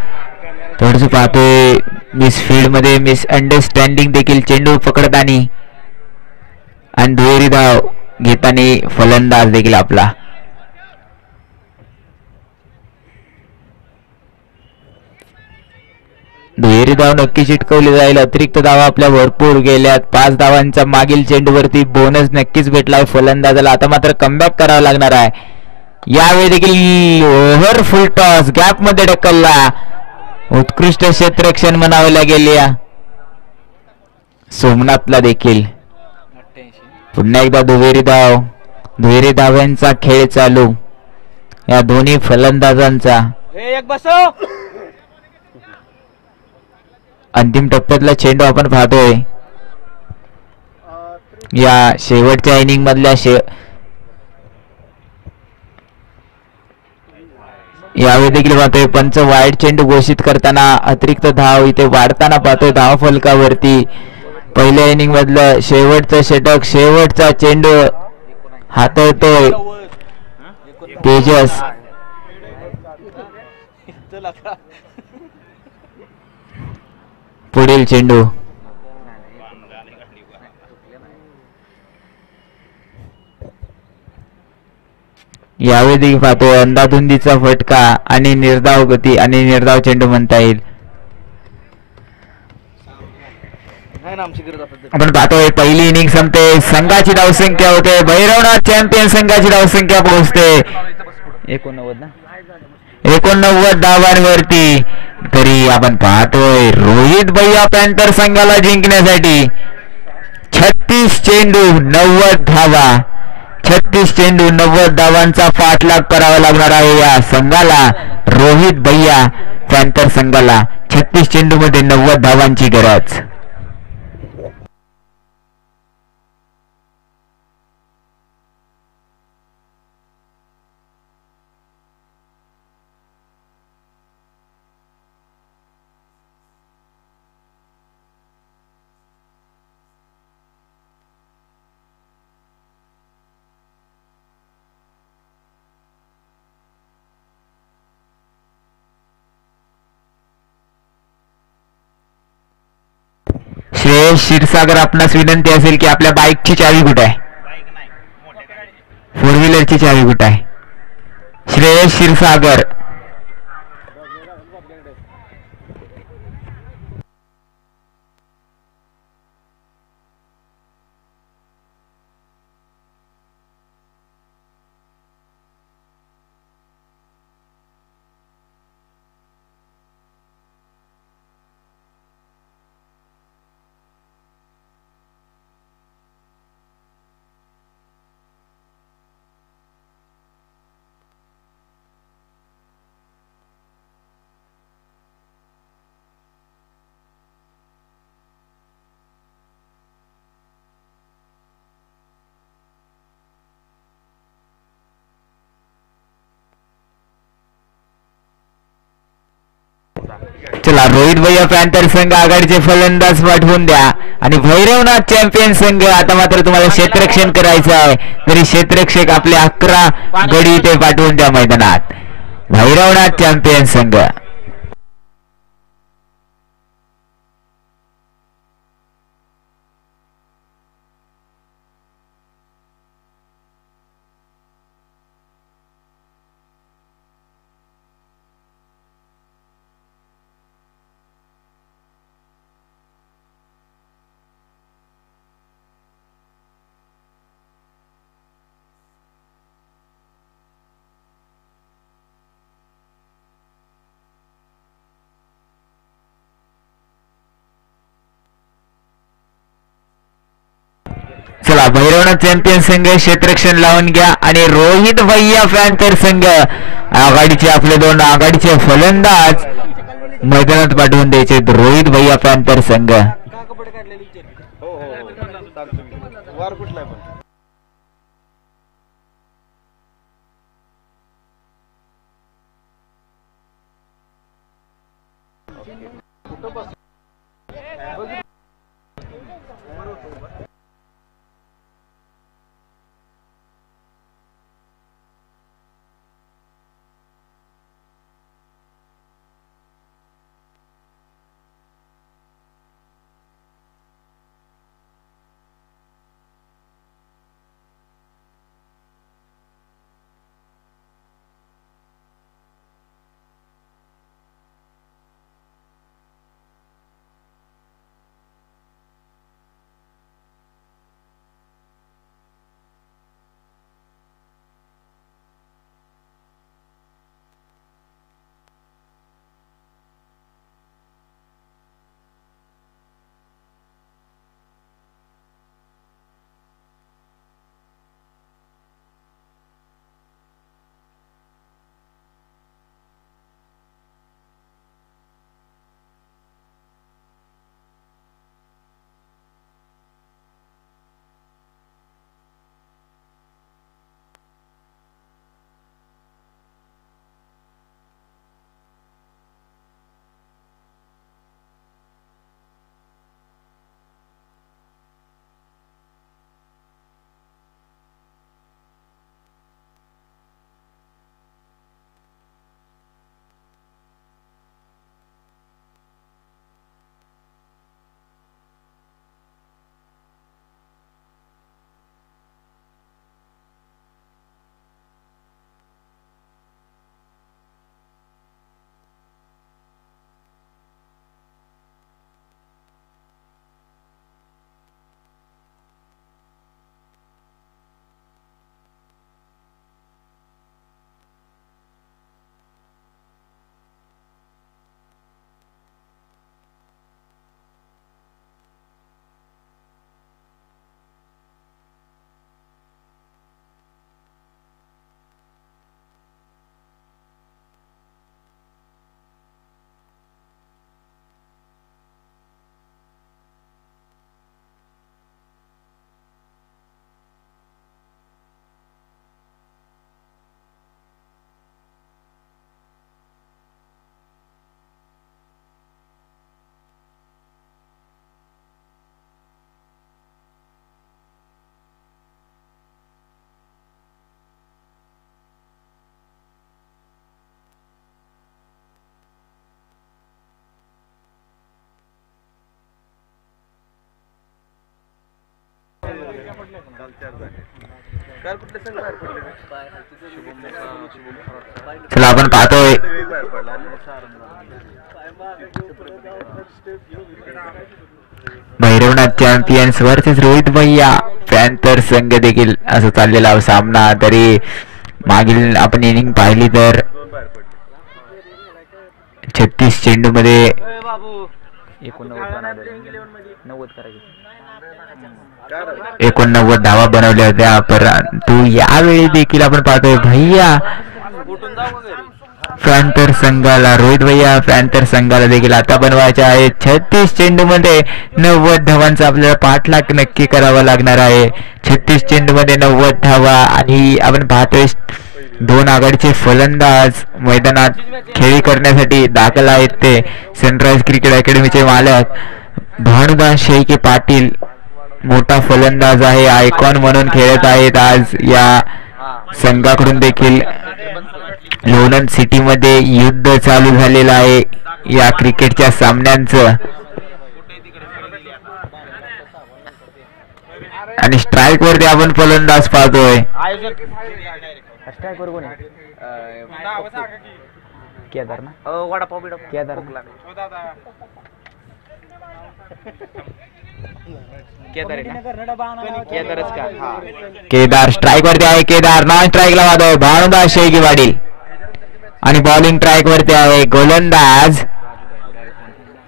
थोडस पाहतोय मिसफील्ड मध्ये मिसअंडरस्टँडिंग देखील चेंडू पकडताना आणि दुहेरी धाव घेताना फलंदाज देखील आपला. दुहेरी धाव नक्की चिटकवली जाईल. अतिरिक्त धावा आपल्या भरपूर गेल्यात. 5 धावांच्या मागील चेंडूवरती बोनस नक्कीच भेटलाय फलंदाजाला. आता मात्र कमबॅक करावं लागणार आहे. यावेळी देखील ओव्हर फुल टॉस गॅप मध्ये ढकलला. उत्कृष्ट क्षेत्ररक्षण म्हणावे लागेल या सोमनाथला देखील. पुन्हा एकदा दुहेरी धाव्यांचा खेळ चालू या दोन्ही फलंदाजांचा. अंतिम टप्प्यातला चेंडू आपण पाहतोय या शेवटच्या इनिंग मधल्या यावेळी देखील पाहतोय पंच वाईड चेंडू घोषित करताना अतिरिक्त धाव इथे वाढताना पाहतोय धाव फलकावरती. पहिल्या इनिंग मधलं शेवटचं षटक, शेवटचा चेंडू हाताळतोय तेजस. पुढील चेंडू यावेळी देखील पाहतोय अंदाधुंदीचा फटका आणि निर्धाव गती आणि निर्धाव चेंडू म्हणता येईल. आपण पाहतोय पहिली इनिंग संपते. संघाची धावसंख्या होते भैरवनाथ चॅम्पियन संघाची धावसंख्या पोहोचते 89 धावांवरती. तरी आपण पाहतोय रोहित भैया पॅन्थर संघाला जिंकण्यासाठी 36 चेंडू 90 धावा. 36 चेंडू 90 धावांचा पाठलाग करावा लागणार आहे या संघाला. रोहित भैया पॅन्थर संघाला 36 चेंडू मध्ये 90 धावांची गरज. श्रेयस क्षीरसागर, आपणास विनंती असेल की आपल्या बाईकची चावी कुठे आहे? 4 व्हीलरची चावी कुठे आहे? श्रेयस क्षीरसागर. चला, रोहित भैया पॅन्थर संघ आघाडीचे फलंदाज पाठवून द्या आणि भैरवनाथ चॅम्पियन संघ. आता मात्र तुम्हाला क्षेत्ररक्षण करायचं आहे, तरी क्षेत्ररक्षक आपले 11 गडी इथे पाठवून द्या मैदानात. भैरवनाथ चॅम्पियन संघ. चला, भैरवनाथ चॅम्पियन संघ क्षेत्ररक्षण लावून घ्या आणि रोहित भैया पॅन्थर संघ आघाडीचे आपले 2 आघाडीचे फलंदाज मैदानात पाठवून द्यायचे. रोहित भैया पॅन्थर संघ. का कपडे काढलेले विचार. हो वार कुठला पण चला आपण पाहतोय भैरवनाथ चॅम्पियन्स वर्सेस रोहित भैया पॅन्थर संघ देखील असं चाललेला सामना. तरी मागील आपण इनिंग पाहिली तर 36 चेंडू मध्ये 89 धावा बनवल्या होत्या. परंतु यावेळी देखील आपण पाहतोय भैया पॅन्थर संघाला रोहित भैया पॅन्थर संघाला देखील आता बनवायचे आहे. 36 चेंडू मध्ये 90 धावांचा आपल्याला पाठलाग नक्की करावा लागणार आहे. 36 चेंडू मध्ये 90 धावा. आणि आपण पाहतोय 2 आघाडीचे फलंदाज मैदानात खेळी करण्यासाठी दाखल आहेत. ते सनराइज क्रिकेट अकॅडमीचे मालक भानुदास शेळके पाटील मोठा फलंदाज आहे, आयकॉन म्हणून खेळत आहेत. आज या संघाकडून देखील लोणंद सिटी मध्ये युद्ध चालू झालेलं आहे या क्रिकेटच्या सामन्यांचं. आणि स्ट्राईक वरती आपण फलंदाज पाहतोय. केदार ना वडापाव केदार केदार स्ट्राईक वरती आहे. केदार नॉन स्ट्राईकला वादळ भानुदास शेळके पाटील. आणि बॉलिंग ट्रॅक वरती आहे गोलंदाज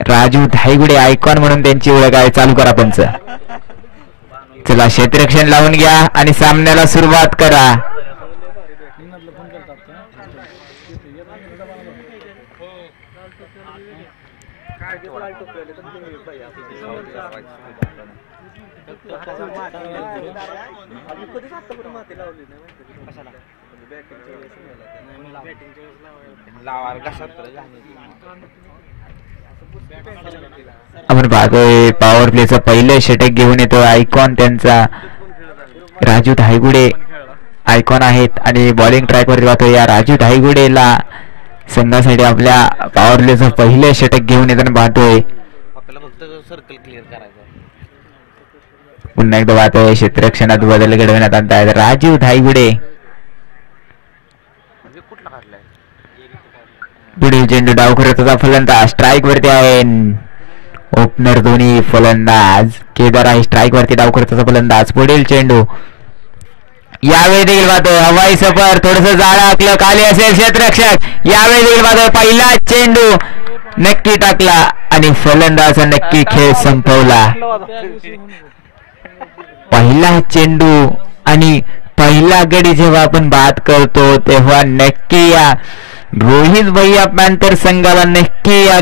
राजू धायगुडे, आयकॉन म्हणून त्यांची ओळख आहे. चालू करा पंच. चला क्षेत्ररक्षण लावून घ्या आणि सामन्याला सुरुवात करा. आपण पाहतोय पॉवर प्लेचं पहिलं षटक घेऊन येतो आयकॉन. त्यांचा राजू धायगुडे आयकॉन आहेत. आणि बॉलिंग ट्रॅक वरती पाहतोय या राजू धायगुडेला संघासाठी आपल्या पॉवर प्लेचं पहिलं षटक घेऊन येताना पाहतोय. पुन्हा एकदा पाहतोय क्षेत्ररक्षणात बदल घडवण्यात आणत आहेत राजू धायगुडे. पुढील चेंडू डाव करत होता फलंदाज स्ट्राईक वरती आहे. ओपनर दोन्ही फलंदाज केदार आहे स्ट्राईक वरती डाव करत होता फलंदाज. पुढील चेंडू यावेळी देखील पाहतोय हवाई सफर थोडस जाळं आखलं खाली असेल क्षेत्ररक्षक. यावेळी देखील पाहतोय पहिला चेंडू नक्की टाकला आणि फलंदाज नक्की खेळ संपवला. पहिला चेंडू आणि पहिला गडी जेव्हा आपण बात करतो तेव्हा नक्की या रोहित भैया पॅन्थर संघाला नक्की या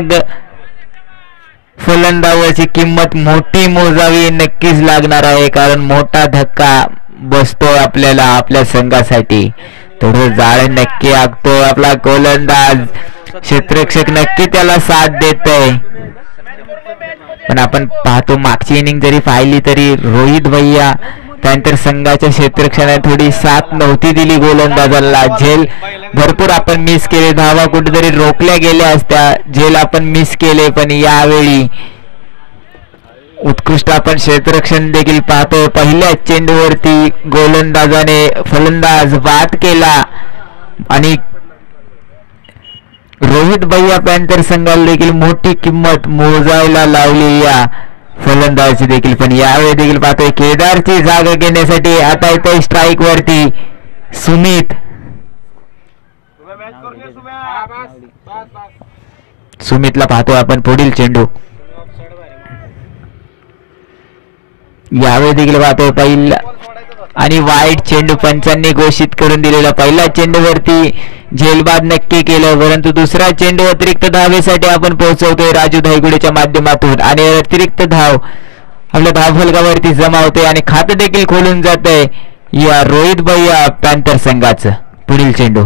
फलंदाजाची किंमत मोठी मोजावी नक्कीच लागणार आहे. कारण मोठा धक्का बसतोय आपल्याला आपल्या संघासाठी. थोडं जाळ नक्की आखतोय आपला गोलंदाज. क्षेत्ररक्षक नक्की त्याला साथ देतोय. पण आपण पाहतो मागची इनिंग जरी पाहिली तरी रोहित भैया पॅन्थर संघाच्या क्षेत्ररक्षणाने थोडी साथ नव्हती दिली गोलंदाजाला. झेल भरपूर आपण मिस केले, धावा कुठेतरी रोखल्या गेल्या असत्या, झेल आपण मिस केले. पण यावेळी उत्कृष्ट आपण क्षेत्ररक्षण देखील पाहतो. पहिल्या चेंडूवरती गोलंदाजाने फलंदाज बाद केला आणि रोहित भैया पॅन्थर संघाला देखील मोठी किंमत मोजायला लावली या फलंदाजी देखील. पण यावेळी देखील पाहतोय केदारची जागा घेण्यासाठी आता येतोय स्ट्राईक वरती सुमित. सुमितला पाहतोय आपण. पुढील चेंडू यावेळी देखील पाहतोय पहिला आणि वाईट चेंडू पंचांनी घोषित करून दिलेला. पहिल्या चेंडूवरती झेलबाद नक्की केलं परंतु दुसरा चेंडू अतिरिक्त धावेसाठी आपण पोहोचवतोय राजू धायगुडेच्या माध्यमातून. आणि अतिरिक्त धाव आपल्या धावफलकावरती जमा होते आणि खातं देखील खोलून जातंय या रोहित भैया पॅन्थर संघाचं. पुढील चेंडू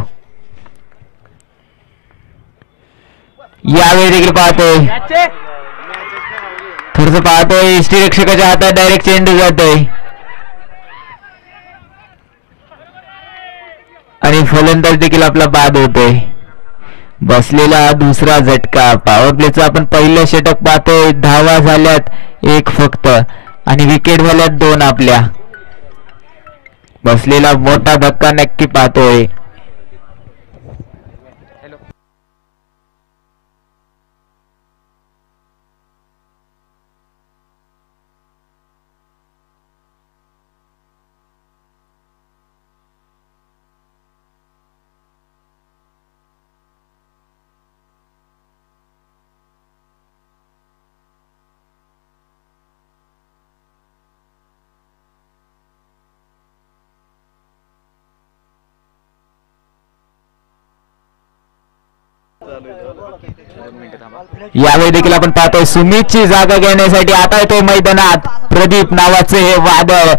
यावेळी देखील पाहतोय थोडस पाहतोय यष्टीरक्षकाच्या हातात डायरेक्ट चेंडू जातोय आणि फलंदाज देखील आपला बाद होतोय. बसलेला हा दुसरा झटका. पॉवर प्लेचं आपण पहिलं षटक पाहतोय. धावा झाल्यात 1 फक्त आणि विकेट झाल्यात 2 आपल्या. बसलेला मोठा धक्का नक्की पाहतोय. यावेळी देखील आपण पाहतोय सुमितची जागा घेण्यासाठी आता येतोय मैदानात प्रदीप नावाचे हे वादळ.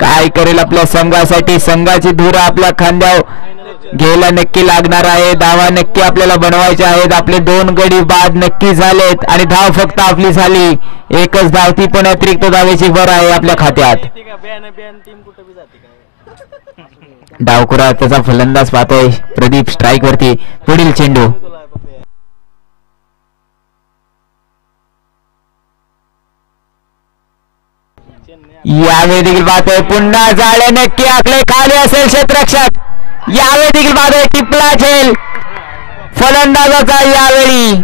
काय करेल आपल्या संघासाठी, संघाची धूर आपल्या खांद्यावर घ्यायला नक्की लागणार आहे. धावा नक्की आपल्याला बनवायच्या आहेत. आपले 2 गडी बाद नक्की झालेत आणि धाव फक्त आपली झाली. एकच धाव, ती पण अतिरिक्त धावेची भर आहे आपल्या खात्यात. डावखुरा त्याचा फलंदाज पाहतोय प्रदीप स्ट्राईक वरती. पुढील चेंडू यावेळी देखील पाहतोय पुन्हा जाळे नक्की आखले खाली असेल क्षेत्ररक्षक. यावेळी देखील पाहतोय टिपला झेल फलंदाजाचा. यावेळी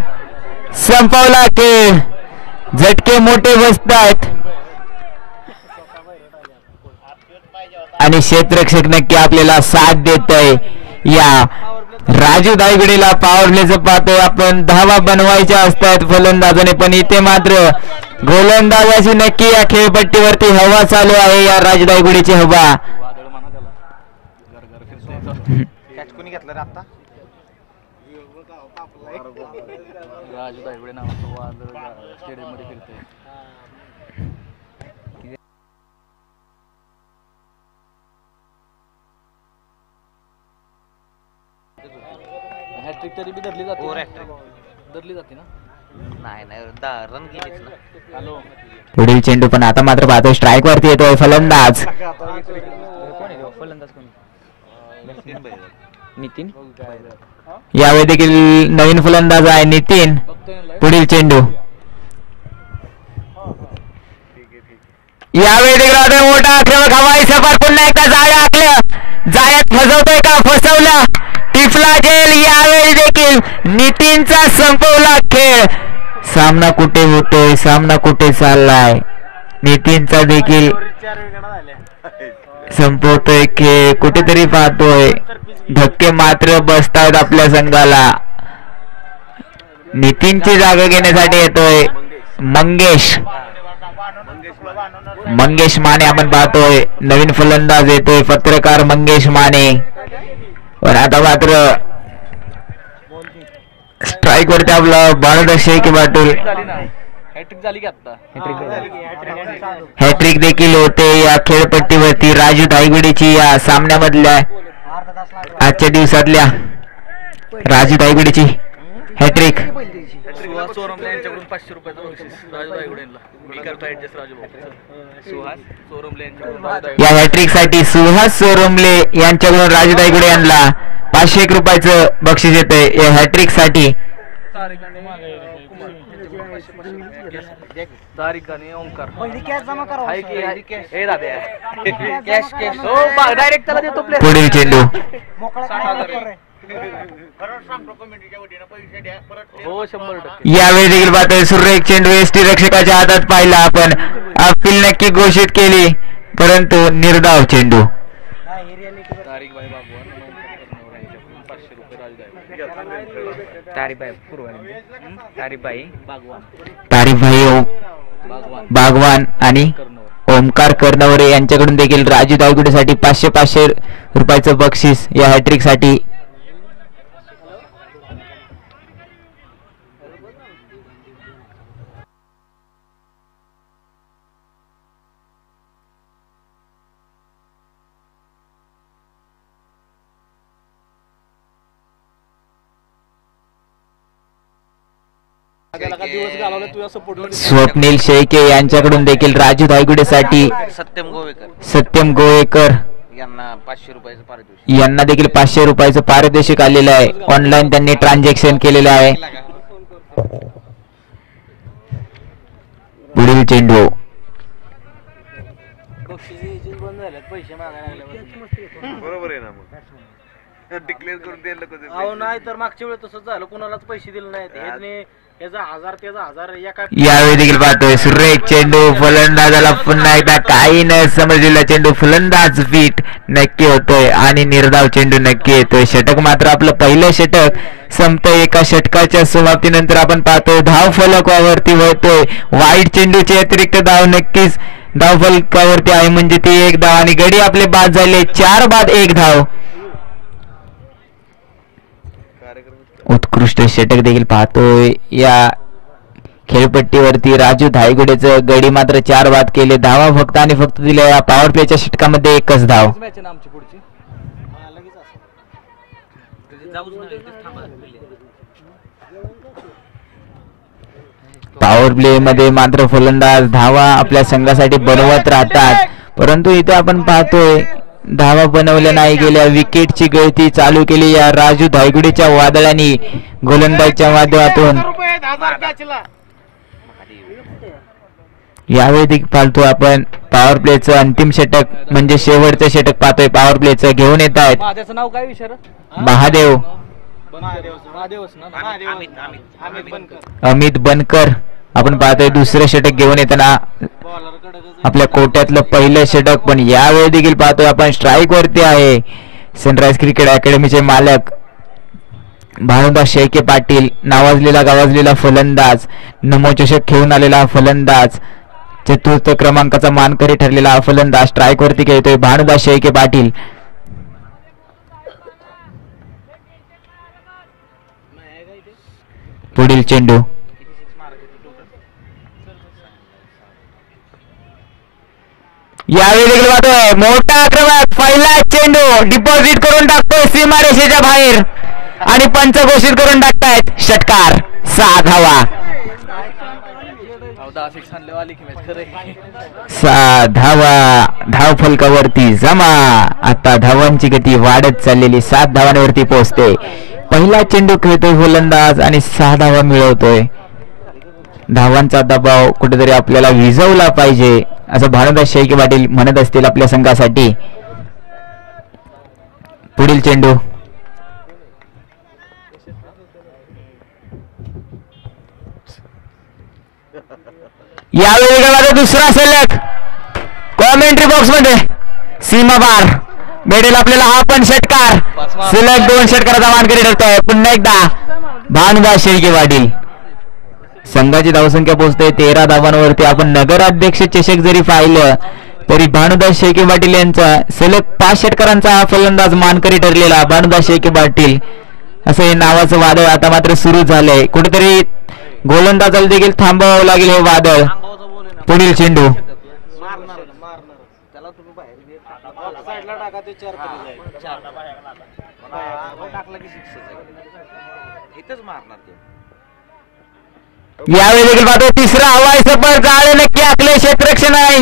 संपवला खेळ. झटके मोठे बसतात आणि क्षेत्ररक्षक नक्की आपल्याला साथ देत आहे. या राजू दायगुडेला पॉवर प्लेचं पाहतोय आपण. धावा बनवायच्या असतात फलंदाजाने, पण इथे मात्र गोलंदाजाची नक्की या खेळपट्टीवरती हवा चालू आहे. या राजू दायगुडेची हवा. राजू दायगुडे नावाचं वादळ स्टेडियम मध्ये फिरतोय. हॅट्रिक तरी बी धरली जाते ना. नाही रन गेलीच ना. हॅलो पुढील चेंडू पण आता मात्र पाहतोय स्ट्राईक वरती येतोय फलंदाज. फलंदाज कोण? नितीन. यावेळी देखील नवीन फलंदाज आहे नितीन. पुढील चेंडू यावेळी देखील मोठा आक्रमक हवाई सफर. पुन्हा एकदा जाळ्या आखलं. जाळ्यात फसवतोय का? फसवलं. टिफला जेल. यावेळी देखील नितीनचा संपवला खेळ. सामना कुठे होतोय, सामना कुठे चाललाय. नितीनचा देखील संपवतोय खेळ. कुठेतरी पाहतोय धक्के मात्र बसतायत आपल्या संघाला. नितीनची जागा घेण्यासाठी येतोय मंगेश माने. आपण पाहतोय नवीन फलंदाज येतोय पत्रकार मंगेश माने. पण आता मात्र स्ट्राईक वरती आपला बाळद शेख पाटील. हॅट्रिक देखील होते या खेळपट्टीवरती राजू दायगुडेची. या सामन्यामधल्या आजच्या दिवसातल्या राजू दायगुडेची हॅट्रिक. या हॅट्रिक साठी सुहास सोरमले यांच्याकडून राजू दायगुडे यांना 501 रुपयाचं बक्षीस येतंय या हॅट्रिक साठी. पुढील चेंडू यावेळी देखील पाहतोय सुरेख चेंडू एसटी रक्षकाच्या हातात पाहिला. आपण अपील नक्की घोषित केली परंतु निर्धाव चेंडू. तारीफभाई बागवान आणि ओमकार कर्णवरे यांच्याकडून देखील राजू दायगुडेसाठी 500 रुपयाचं बक्षीस या हॅट्रिक साठी. स्वप्नील शेळके यांच्याकडून देखील राजू दायगुडेसाठी सत्यम गोवेकर यांना देखील 500 रुपयाचं पारितोषिक आलेलं आहे. ऑनलाईन त्यांनी ट्रान्झॅक्शन केलेलं आहे. पुढील चेंडू पैसे मागायला लागले बरोबर आहे ना मग डिक्लेअर करून द्यायला कधी अहो नाही तर मागच्या वेळेस तसंच झालं कोणालाच पैसे दिले नाहीत याचा 1000 त्याचा 1000 एका यावेळी देखील पाहतोय सुरेख चेंडू, फलंदाजाला पुन्हा एकदा काही न समजलेला चेंडू, फलंदाज फिट नक्की होतोय आणि निर्धाव चेंडू नक्की येतोय. षटक मात्र आपलं पहिलं षटक संपतंय. एका षटकाच्या समाप्तीनंतर आपण पाहतोय धाव फलकावरती वळतोय. वाईट चेंडूची अतिरिक्त धाव नक्कीच धाव फलकावरती आहे, म्हणजे ती 1 धाव आणि गडी आपले बाद झाले. 4 बाद 1 धाव. उत्कृष्ट षटक देखील पाहतोय. या खेळपट्टीवरती राजू धायगुडेचं गडी मात्र 4 बाद केले. धावा फक्त आणि फक्त दिल्या या पॉवर प्लेच्या षटकामध्ये 1च धाव. पॉवर प्ले मध्ये मात्र फलंदाज धावा आपल्या संघासाठी बनवत राहतात, परंतु इथे आपण पाहतोय धावा बनवल्या नाही गेल्या. विकेटची गळती चालू केली या राजू धायगुडेच्या वादळाने गोलंदाजच्या माध्यमातून. यावेळी देखील पाहतो आपण पॉवर प्लेचं अंतिम षटक म्हणजे शेवटचं षटक पाहतोय. पॉवर प्लेचं घेऊन येत आहेत माझ्याचं नाव काय विचार महादेव अमित बनकर. आपण पाहतोय दुसरं षटक घेऊन येताना आपल्या कोट्यातलं पहिलं षटक. पण यावेळी देखील पाहतोय आपण स्ट्राईक वरती आहे सनराइज क्रिकेट अकॅडमीचे मालक भानुदास शेळके पाटील, नावाजलेला गावाजलेला फलंदाज, नमोचषक खेळून आलेला फलंदाज, चतुर्थ क्रमांकाचा मानकरी ठरलेला फलंदाज स्ट्राईक वरती खेळतोय भानुदास शेळके पाटील. पुढील चेंडू यावेळी देखील पाहतोय मोठा आक्रमक पहिला चेंडू डिपॉझिट करून टाकतोय सीमारेषेच्या बाहेर आणि पंच घोषित करून टाकतायत. षटकार 6 धावा. 6 धावा धाव फलकावरती जमा. आता धावांची गती वाढत चाललेली 7 धावांवरती पोहोचते. पहिला चेंडू खेळतोय फलंदाज आणि 6 धावा मिळवतोय. धावांचा दबाव कुठेतरी आपल्याला विझवला पाहिजे असं भानुदास शेळके पाटील म्हणत असतील आपल्या संघासाठी. पुढील चेंडू यावेळी दुसरा सलग कॉमेंट्री बॉक्स मध्ये सीमा पार भेटेल आपल्याला हा पण षटकार. सलग 2 षटकाराचा मानकरी ठरतोय पुन्हा एकदा भानुदास शेळके पाटील. संघाची धावसंख्या पोहोचते 13 धावांवरती. आपण नगराध्यक्ष चषक जरी पाहिलं तरी भानुदास शेळके पाटील यांचा सलग 5 षटकारांचा हा फलंदाज मानकरी ठरलेला भानुदास शेळके पाटील असं हे नावाचं वादळ आता मात्र सुरू झालंय. कुठेतरी गोलंदाजाला देखील थांबवावं लागेल हे वादळ. पुढील चेंडू यावेळी देखील पाहतो तिसरा हवाई सफर जाळे नक्की आखले क्षेत्ररक्षण आहे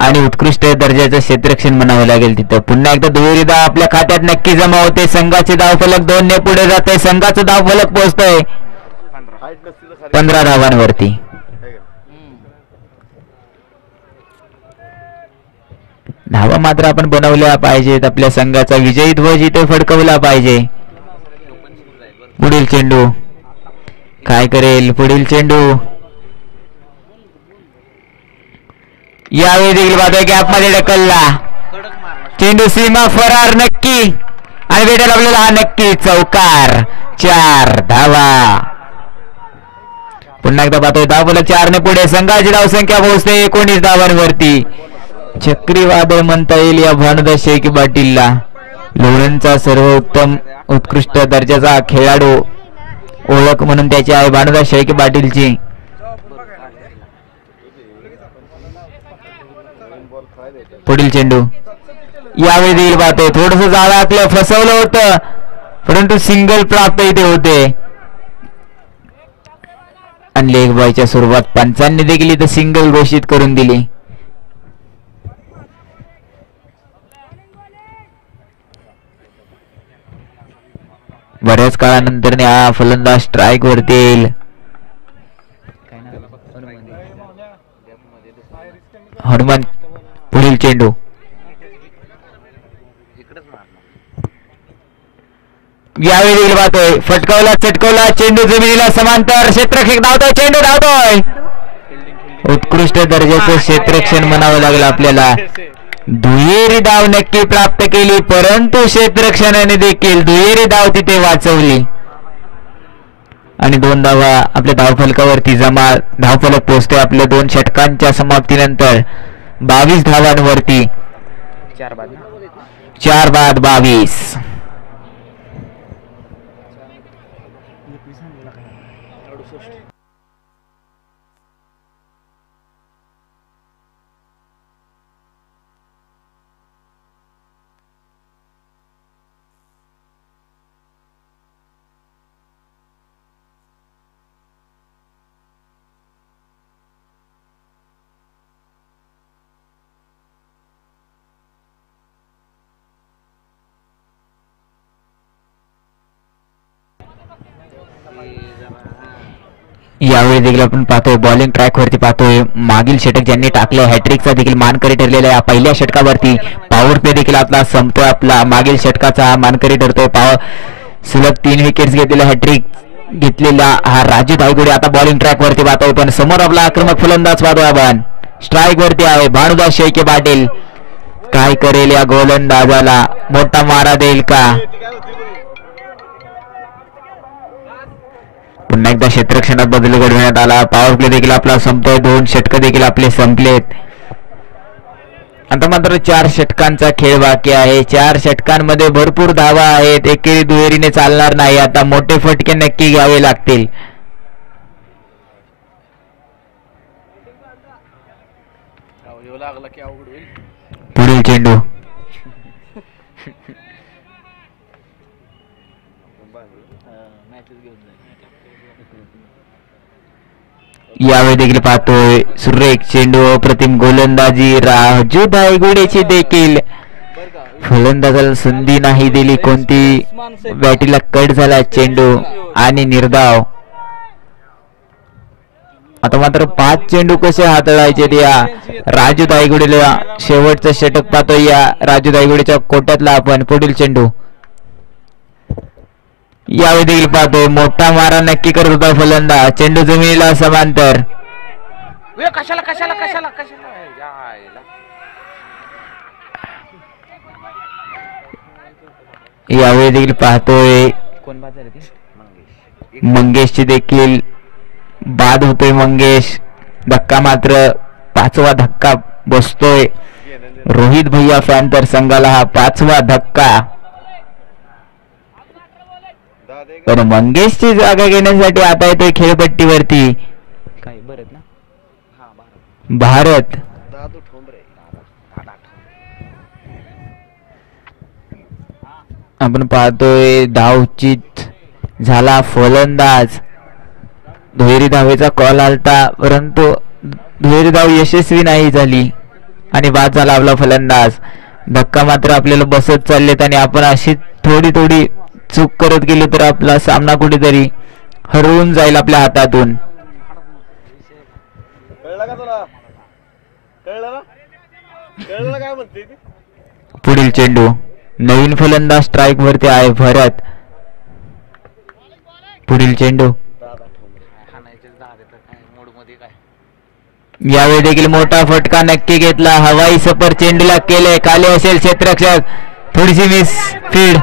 आणि उत्कृष्ट दर्जाचं क्षेत्ररक्षण म्हणावं लागेल. तिथं पुन्हा एकदा दुहेरी धाव आपल्या खात्यात नक्की जमा होते. संघाचे धावफलक 2 ने पुढे जाते. संघाचं धावफलक पोहोचतोय 15 धावांवरती. धावा मात्र आपण बनवल्या पाहिजेत. आपल्या संघाचा विजयी ध्वज इथे फडकवला पाहिजे. पुढील चेंडू काय करेल. पुढील चेंडू यावेळी देखील बाजू गॅप मध्ये ढकलला. चेंडू सीमा फरार नक्की आणि भेटेल आपल्याला हा नक्की चौकार. 4 धावा. पुन्हा एकदा पाहतोय धावफलक 4 ने पुढे. संघाची धावसंख्या पोहोचते 19 धावांवरती. चक्रीवादळ म्हणता येईल या भानुदास शेळके पाटीलला. लोणंदचा सर्वोत्तम उत्कृष्ट दर्जाचा खेळाडू ओळख म्हणून त्याची आहे भानुदास शेळके पाटीलची. पुढील चेंडू यावेळी देखील पाहतोय थोडस जाळं आपलं फसवलं होतं परंतु सिंगल प्राप्त इथे होते आणि लेग बॉयच्या स्वरूपात पंचांनी देखील इथे सिंगल घोषित करून दिली. बऱ्याच काळानंतर हा फलंदाज स्ट्राईक वरती येईल. हनुमान. पुढील पुढील चेंडू इकडेच मारणार. यावेळी देखील पाहतोय फटकावला चटकवला चेंडू जमिनीला समांतर क्षेत्ररक्षक धावतोय चेंडू धावतोय. उत्कृष्ट दर्जाचं क्षेत्ररक्षण म्हणावं लागेल आपल्याला. दुहेरी धाव नक्की प्राप्त केली परंतु क्षेत्ररक्षणाने देखील दुहेरी धाव तिथे वाचवली आणि 2 धावा आपल्या धावफलकावरती जमा. धावफलक पोहोचतोय आपल्या 2 षटकांच्या समाप्तीनंतर 22 धावांवरती. 4 बाद 22. यावेळी देखील आपण पाहतोय बॉलिंग ट्रॅक वरती पाहतोय मागील षटक ज्यांनी टाकलं हॅट्रिकचा देखील मानकरी ठरलेला आहे. पहिल्या षटकावरती पॉवर प्ले देखील आपला संपतोय. आपला मागील षटकाचा मानकरी ठरतोय. सुलभ 3 विकेट्स घेतलेला हॅट्रिक घेतलेला हा राजू धायगुडे आता बॉलिंग ट्रॅक वरती पाहतोय पण समोर आपला आक्रमक फलंदाज पाहतोय आपण. स्ट्राईक वरती आहे भानुदास शेळके पाटील. काय करेल या गोलंदाजाला मोठा मारा देईल का. पुन्हा एकदा क्षेत्ररक्षणात बदल घडवण्यात आला. पॉवर प्ले देखील आपला संपतोय. 2 षटक देखील आपले संपलेत. आता मात्र 4 षटकांचा खेळ बाकी आहे. 4 षटकांमध्ये भरपूर धावा आहेत. एकेरी दुहेरीने चालणार नाही. आता मोठे फटके नक्की घ्यावे लागतील. पुढील चेंडू यावेळी देखील पाहतोय सुरेख चेंडू अप्रतिम गोलंदाजी राजू धायगुडेची देखील. फलंदाजाला संधी नाही दिली कोणती. बॅटीला कट झाला चेंडू आणि निर्धाव. आता मात्र 5 चेंडू कसे हाताळायचे या राजू धायगुडेला. शेवटचं षटक पाहतोय या राजू धायगुडेच्या कोट्यातला आपण. पुढील चेंडू यावेळी देखील पाहतोय मोठा मारा नक्की करत होता फलंदाज. चेंडू जमिनीला समांतर. कशाला कशाला कशाला कशाला यावेळी देखील पाहतोय मंगेशची देखील बाद होतोय. मंगेश धक्का मात्र 5वा धक्का बसतोय. रोहित भैया फॅन्टर संघाला हा 5वा धक्का. तर मंगेशची जागा घेण्यासाठी आता येतोय खेळपट्टीवरती भारत. आपण पाहतोय धावचित झाला फलंदाज. दुहेरी धावेचा कॉल आलता परंतु दुहेरी धाव यशस्वी नाही झाली आणि बाद झाला आपला फलंदाज. धक्का मात्र आपल्याला बसत चाललेत आणि आपण अशी थोडी थोडी चूक करत गेलो तर आपला सामना कुठेतरी हरवून जाईल आपल्या हातातून. पुढील चेंडू नवीन फलंदाज स्ट्राईक वरती आहे भरत. पुढील चेंडू यावेळी देखील मोठा फटका नक्की घेतला. हवाई सफर चेंडूला केले. खाली असेल क्षेत्ररक्षक. थोडीशी मिस फीड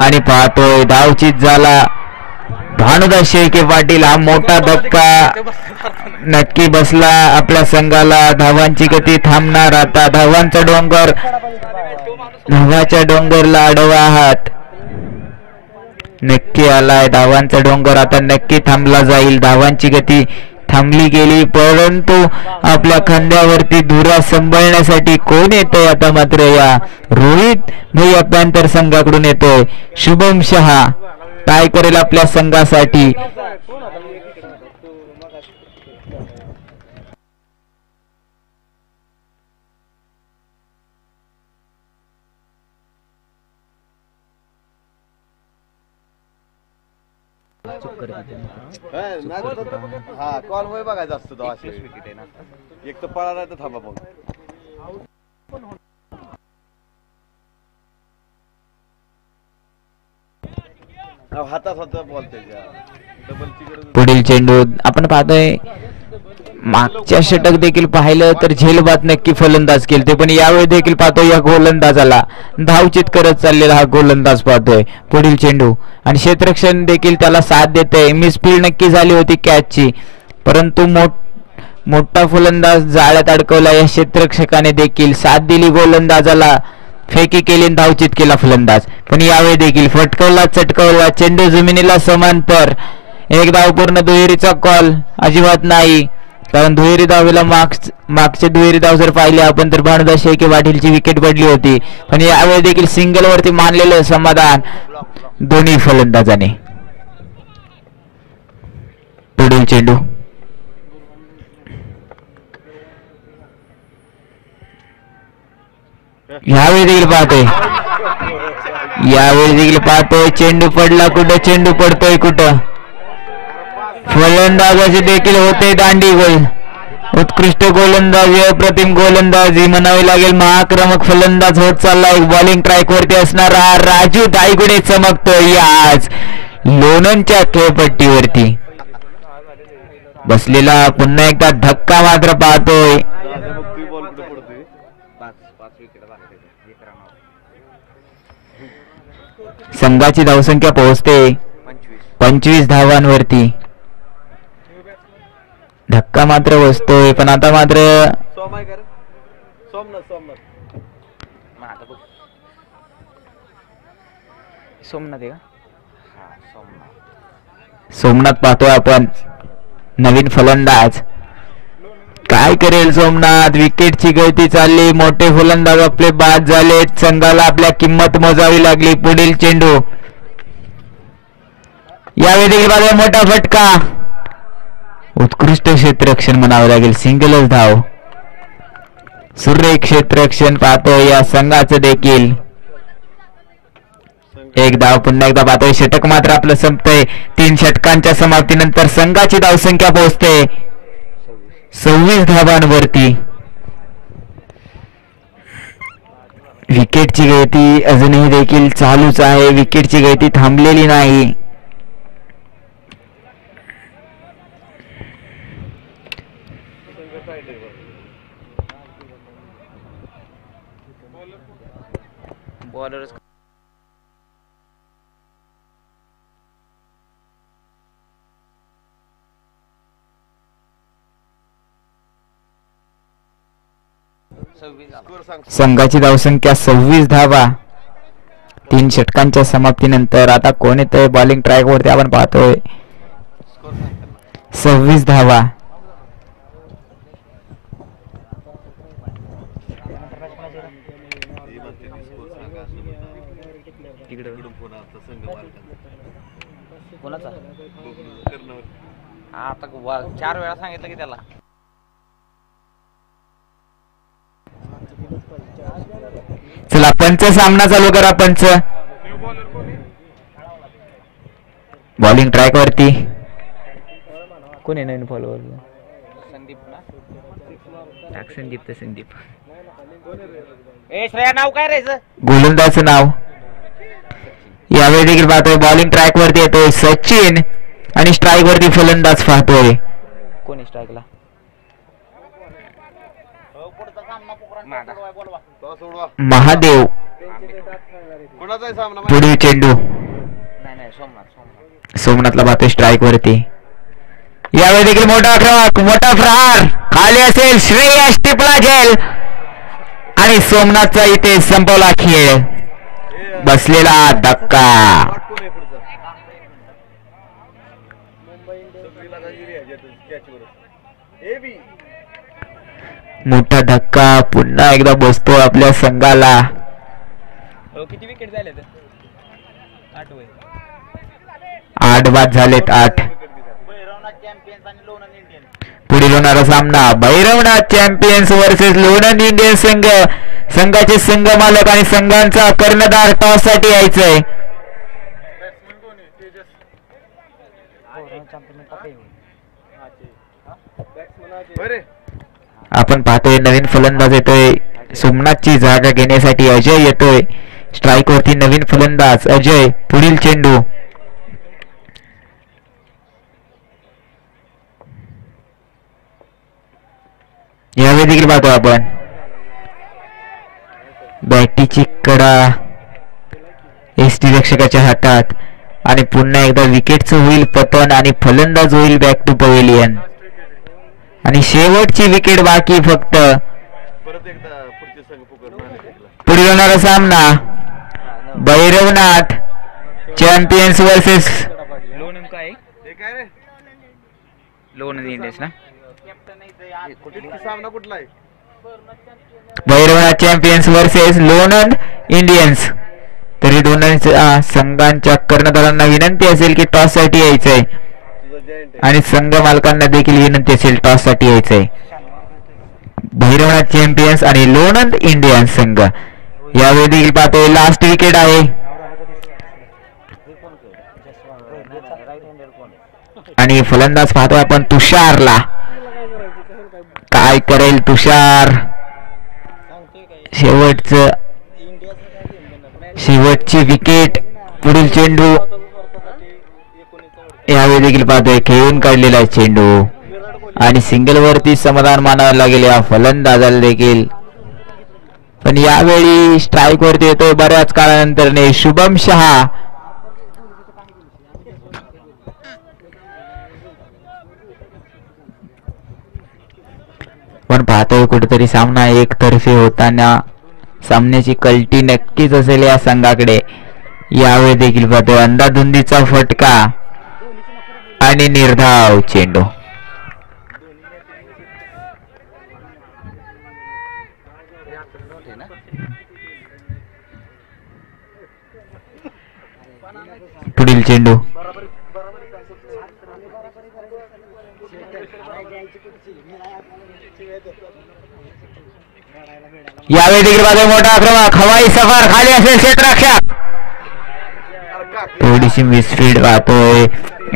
आणि पाहतोय धावचीत झाला भानुदास शेळके पाटील. हा मोठा धक्का नक्की बसला आपल्या संघाला. धावांची गती थांबणार आता. धावांचा डोंगर धावाच्या डोंगरला आडवा हात नक्की आलाय. धावांचा डोंगर आता नक्की थांबला जाईल. धावांची गती थांबली गेली परंतु आपल्या खांद्यावरती धुरा सांभाळण्यासाठी कोण येतोय आता मात्र या रोहित भैया पॅन्थर संघाकडून येतोय शुभम शहा. काय करेल आपल्या संघासाठी. हा कॉल वय बघायचा असतो तो असे विकेट आहे ना एक तर पळा नाही तर थांबा मग हातात हातात बॉल त्याच्या डबलची गरज पुढील चेंडू आपण पाहतोय मागच्या षटक देखील पाहिलं तर झेलबाद नक्की फलंदाज केले पण यावेळी देखील पाहतोय या गोलंदाजाला धावचित करत चाललेला हा गोलंदाज पाहतोय. पुढील चेंडू आणि क्षेत्ररक्षण देखील त्याला साथ देतंय. मिसफील्ड नक्की झाली होती कॅचची परंतु मोठा फलंदाज जाळ्यात अडकवला. या क्षेत्ररक्षकाने देखील साथ दिली गोलंदाजाला फेकी केली धावचित केला फलंदाज पण यावेळी देखील फटकवला चटकवला चेंडू जमिनीला समांतर. एक धाव पूर्ण दुहेरीचा कॉल अजिबात नाही कारण दुहेरी धावेला मागचे दुहेरी धाव जर पाहिले आपण तर भानुदास शेळके पाटीलची विकेट पडली होती पण यावेळी देखील सिंगल वरती मानलेलं समाधान दोन्ही फलंदाजाने. पुढील चेंडू यावेळी देखील पाहतोय चेंडू पडला कुठं चेंडू पडतोय कुठं. फलंदाजाची देखील होते दांडी गोल. उत्कृष्ट गोलंदाजी अप्रतिम गोलंदाजी म्हणावी लागेल. महाआक्रमक फलंदाज होत चालला. एक बॉलिंग ट्रॅक वरती असणारा राजू दायगुडे चमकतोय आज लोणंदच्या खेळपट्टीवरती बसलेला. पुन्हा एकदा धक्का मात्र पाहतोय. संघाची धावसंख्या पोहोचते 25 धावांवरती. धक्का मात्र बसतोय पण आता मात्र सोमनाथ पाहतोय आपण नवीन फलंदाज. काय करेल सोमनाथ. विकेटची गळती चालली. मोठे फलंदाज आपले बाद झाले. संघाला आपल्या किंमत मोजावी लागली. पुढील चेंडू यावेळी देखील मोठा फटका. उत्कृष्ट क्षेत्ररक्षण म्हणावं लागेल. सिंगलच धाव. सुरेख क्षेत्ररक्षण पाहतोय या संघाचं देखील. एक धाव पुन्हा एकदा पाहतोय. षटक मात्र आपलं संपतंय. 3 षटकांच्या समाप्तीनंतर संघाची धावसंख्या पोहोचते 26 धावांवरती. विकेटची गळती अजूनही देखील चालूच आहे. विकेटची गळती थांबलेली नाही. संघाची धावसंख्या 26 धावा 3 षटकांच्या समाप्तीनंतर. आता कोण येतंय बॉलिंग ट्रॅक वरती आपण पाहतोय. 26 धावा. आता 4 वेळा सांगितलं की त्याला. चला पंच सामना चालू करा. पंच बॉलिंग ट्रॅक वरती कोण आहे नवीन फॉलोवर. संदीप श्रेया नाव काय राहायचं गोलंदाजचं नाव. यावेळी देखील पाहतोय बॉलिंग ट्रॅक वरती येतोय सचिन आणि स्ट्राईक वरती फलंदाज पाहतोय. कोणी स्ट्राईकला महादेव. पुढील चेंडू सोमनाथला पाहतोय स्ट्राईक वरती. यावेळी देखील मोठा प्रहार खाली असेल. श्रेयस टिपला झेल आणि सोमनाथचा इथे संपवला खेळ. बसलेला धक्का. मोठा धक्का पुन्हा एकदा बसतो आपल्या संघाला. किती विकेट झाले? 8 बाद झालेत. 8. पुढील होणारा सामना Bhairavnath champions versus Lonand Indians संघ. संघाचे संघ मालक आणि संघांचा कर्णधार टॉस साठी यायचंय. बरे आपण पाहतोय नवीन फलंदाज येतोय सोमनाथची जागा घेण्यासाठी अजय येतोय स्ट्राईक वरती नवीन फलंदाज अजय. पुढील चेंडू यावेळी देखील पाहतो आपण बॅटीची कडा एसटी रक्षकाच्या हातात आणि पुन्हा एकदा विकेटचं होईल पतन आणि फलंदाज होईल बॅक टू पवेलियन आणि शेवटची विकेट बाकी फक्त. परत एकदा पुढचे संघ पुढील होणारा सामना भैरवनाथ चॅम्पियन्स वर्सेस लोन काय हे काय रे लोन इंडियन्स ना सामना कुठला आहे Bhairavnath champions versus Lonand Indians. तरी दोन्ही संघांच्या कर्णधारांना विनंती असेल की टॉस साठी यायचंय तुझा जॉईंट आणि संघ मालकांना देखील विनंती असेल टॉस साठी यायचंय. भैरवनाथ चॅम्पियन्स आणि लोणंद इंडियन्स संघ यावेळी देखील पाहतोय लास्ट विकेट आहे आणि फलंदाज पाहतोय आपण तुषारला. काय करेल तुषार शेवटची विकेट. पुढील चेंडू यावेळी देखील पाहतोय खेळून काढलेला चेंडू आणि सिंगल वरती समाधान मानावं लागेल या फलंदाजाला देखील. पण यावेळी स्ट्राईक वरती येतोय बऱ्याच काळानंतर शुभम शहा. पण पाहतोय कुठेतरी सामना एकतर्फी होताना सामन्याची कल्टी नक्कीच असेल या संघाकडे. यावेळी देखील पाहतोय अंधाधुंदीचा फटका आणि निर्धाव चेंडू. पुढील चेंडू यावेळी देखील बाजू मोठा आक्रमक हवाई सफर खाली असेल क्षेत्ररक्षक. थोडीशी मिसफीड पाहतोय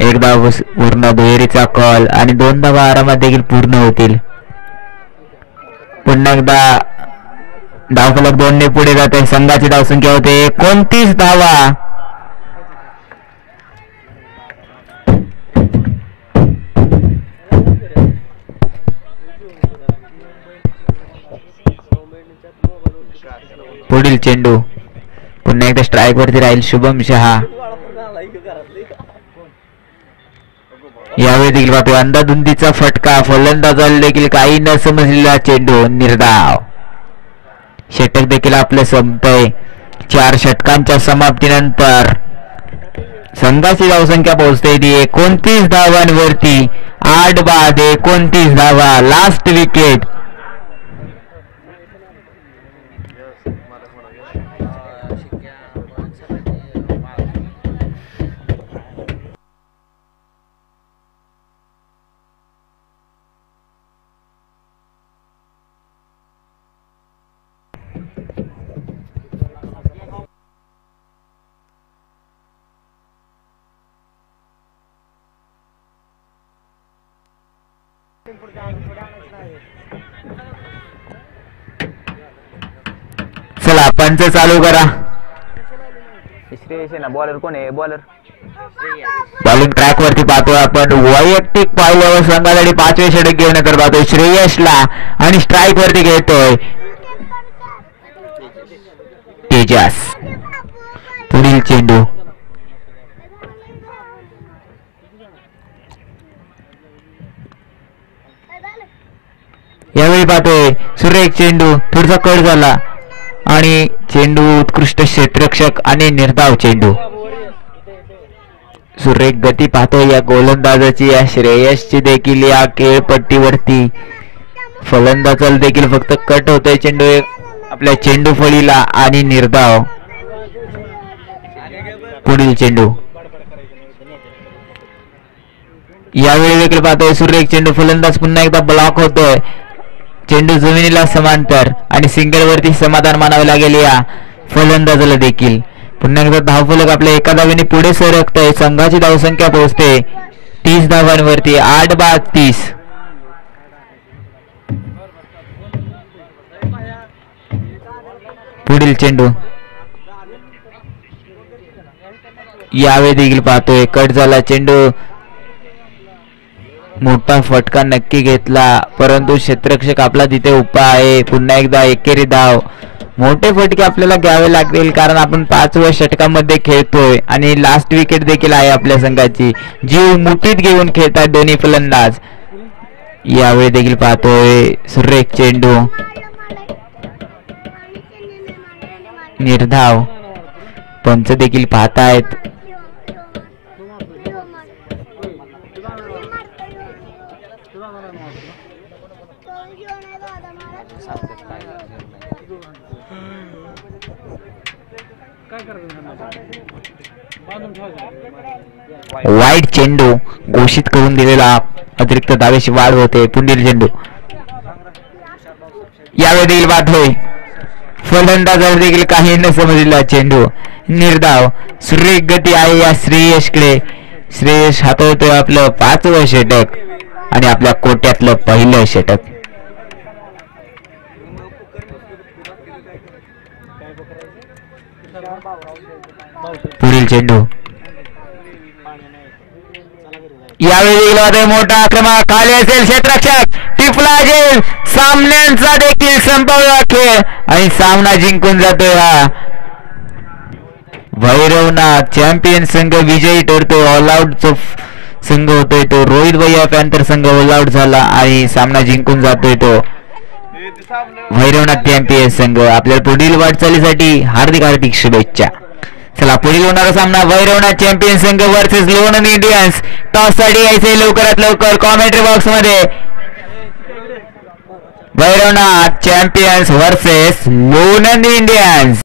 एकदा पूर्ण दुहेरीचा कॉल आणि दोनदा आरामात देखील पूर्ण होतील. पुन्हा एकदा धावफलक 2 ने पुढे जाते. संघाची धावसंख्या होते 29 धावा. पुढील चेंडू पुन्हा एकदा स्ट्राईक वरती राहील शुभम शहा. यावेळी देखील पाहतोय अंधाधुंदीचा फटका फलंदाजाला देखील काही न समजलेला चेंडू निर्धाव. षटक देखील आपलं संपतंय. 4 षटकांच्या समाप्तीनंतर संघाची धावसंख्या पोहोचते 29 धावांवरती. 8 बाद 29 धावा. लास्ट विकेट चला पंच चालू करा. श्रेयस आहे ना बॉलर कोण आहे बॉलर बॉलिंग ट्रॅक वरती पाहतोय आपण वैयक्तिक पाहिल्यावर संघासाठी 5वे षटक घेऊन तर पाहतोय श्रेयसला आणि स्ट्राईक वरती घेतोय तेजस. पुढील चेंडू यावेळी पाहतोय सुरेख चेंडू थोडासा कट झाला आणि चेंडू उत्कृष्ट क्षेत्ररक्षक आणि निर्धाव चेंडू. सुरेख गती पाहतोय या गोलंदाजाची या श्रेयसची देखील या खेळपट्टीवरती. फलंदाजाला देखील फक्त कट होतोय चेंडू आपल्या चेंडू फळीला आणि निर्धाव. पुढील चेंडू यावेळी देखील पाहतोय सुरेख चेंडू फलंदाज पुन्हा एकदा ब्लॉक होतोय. चेंडू जमिनीला समांतर आणि सिंगल वरती समाधान मानावे लागेल या फलंदाजाला देखील. पुन्हा एकदा धावफलक आपल्या एका धावेने पुढे सरकतोय. संघाची धावसंख्या पोहोचते 30 धावांवरती 8-32. पुढील चेंडू यावेळी देखील पाहतोय कट झाला चेंडू. मोठा फटका नक्की घेतला परंतु क्षेत्ररक्षक आपला तिथे उभा आहे. पुन्हा एकदा एकेरी धाव. मोठे फटके आपल्याला घ्यावे लागतील कारण आपण 5व्या षटकामध्ये खेळतोय आणि लास्ट विकेट देखील आहे आपल्या संघाची. जीव मुठीत घेऊन खेळतात दोन्ही फलंदाज. यावेळी देखील पाहतोय सुरेख चेंडू निर्धाव. पंच देखील पाहतायत. वाईट चेंडू घोषित करून दिलेला अतिरिक्त धावेची वाढ होते. पुढील चेंडू यावेळी देखील बाद होय. फलंदाजाला देखील काही न समजलेला चेंडू निर्धाव. सुरेख गती आहे या श्रेयसकडे. श्रेयस हातवतोय आपलं 5वं षटक आणि आपल्या कोट्यातलं पहिलं षटक. पुढील चेंडू यावेळी मोठा आक्रमक खाली असेल. क्षेत्ररक्षक टिपला असेल. सामन्यांचा देखील संपवला खेळ आणि सामना जिंकून जातोय हा भैरवनाथ. चॅम्पियन संघ विजयी ठरतो. ऑल आउट संघ होतोय तो रोहित भैया पॅन्थर संघ ऑल आउट झाला आणि सामना जिंकून जातोय तो भैरवनाथ चॅम्पियन संघ. आपल्याला पुढील वाटचालीसाठी हार्दिक हार्दिक शुभेच्छा. चला पुढील होणारा सामना भैरवनाथ चॅम्पियन संघ वर्सेस लोणंद इंडियन्स. टॉस साठी यायचे लवकरात लवकर कॉमेंट्री बॉक्स मध्ये. Bhairavnath champions versus Lonand Indians.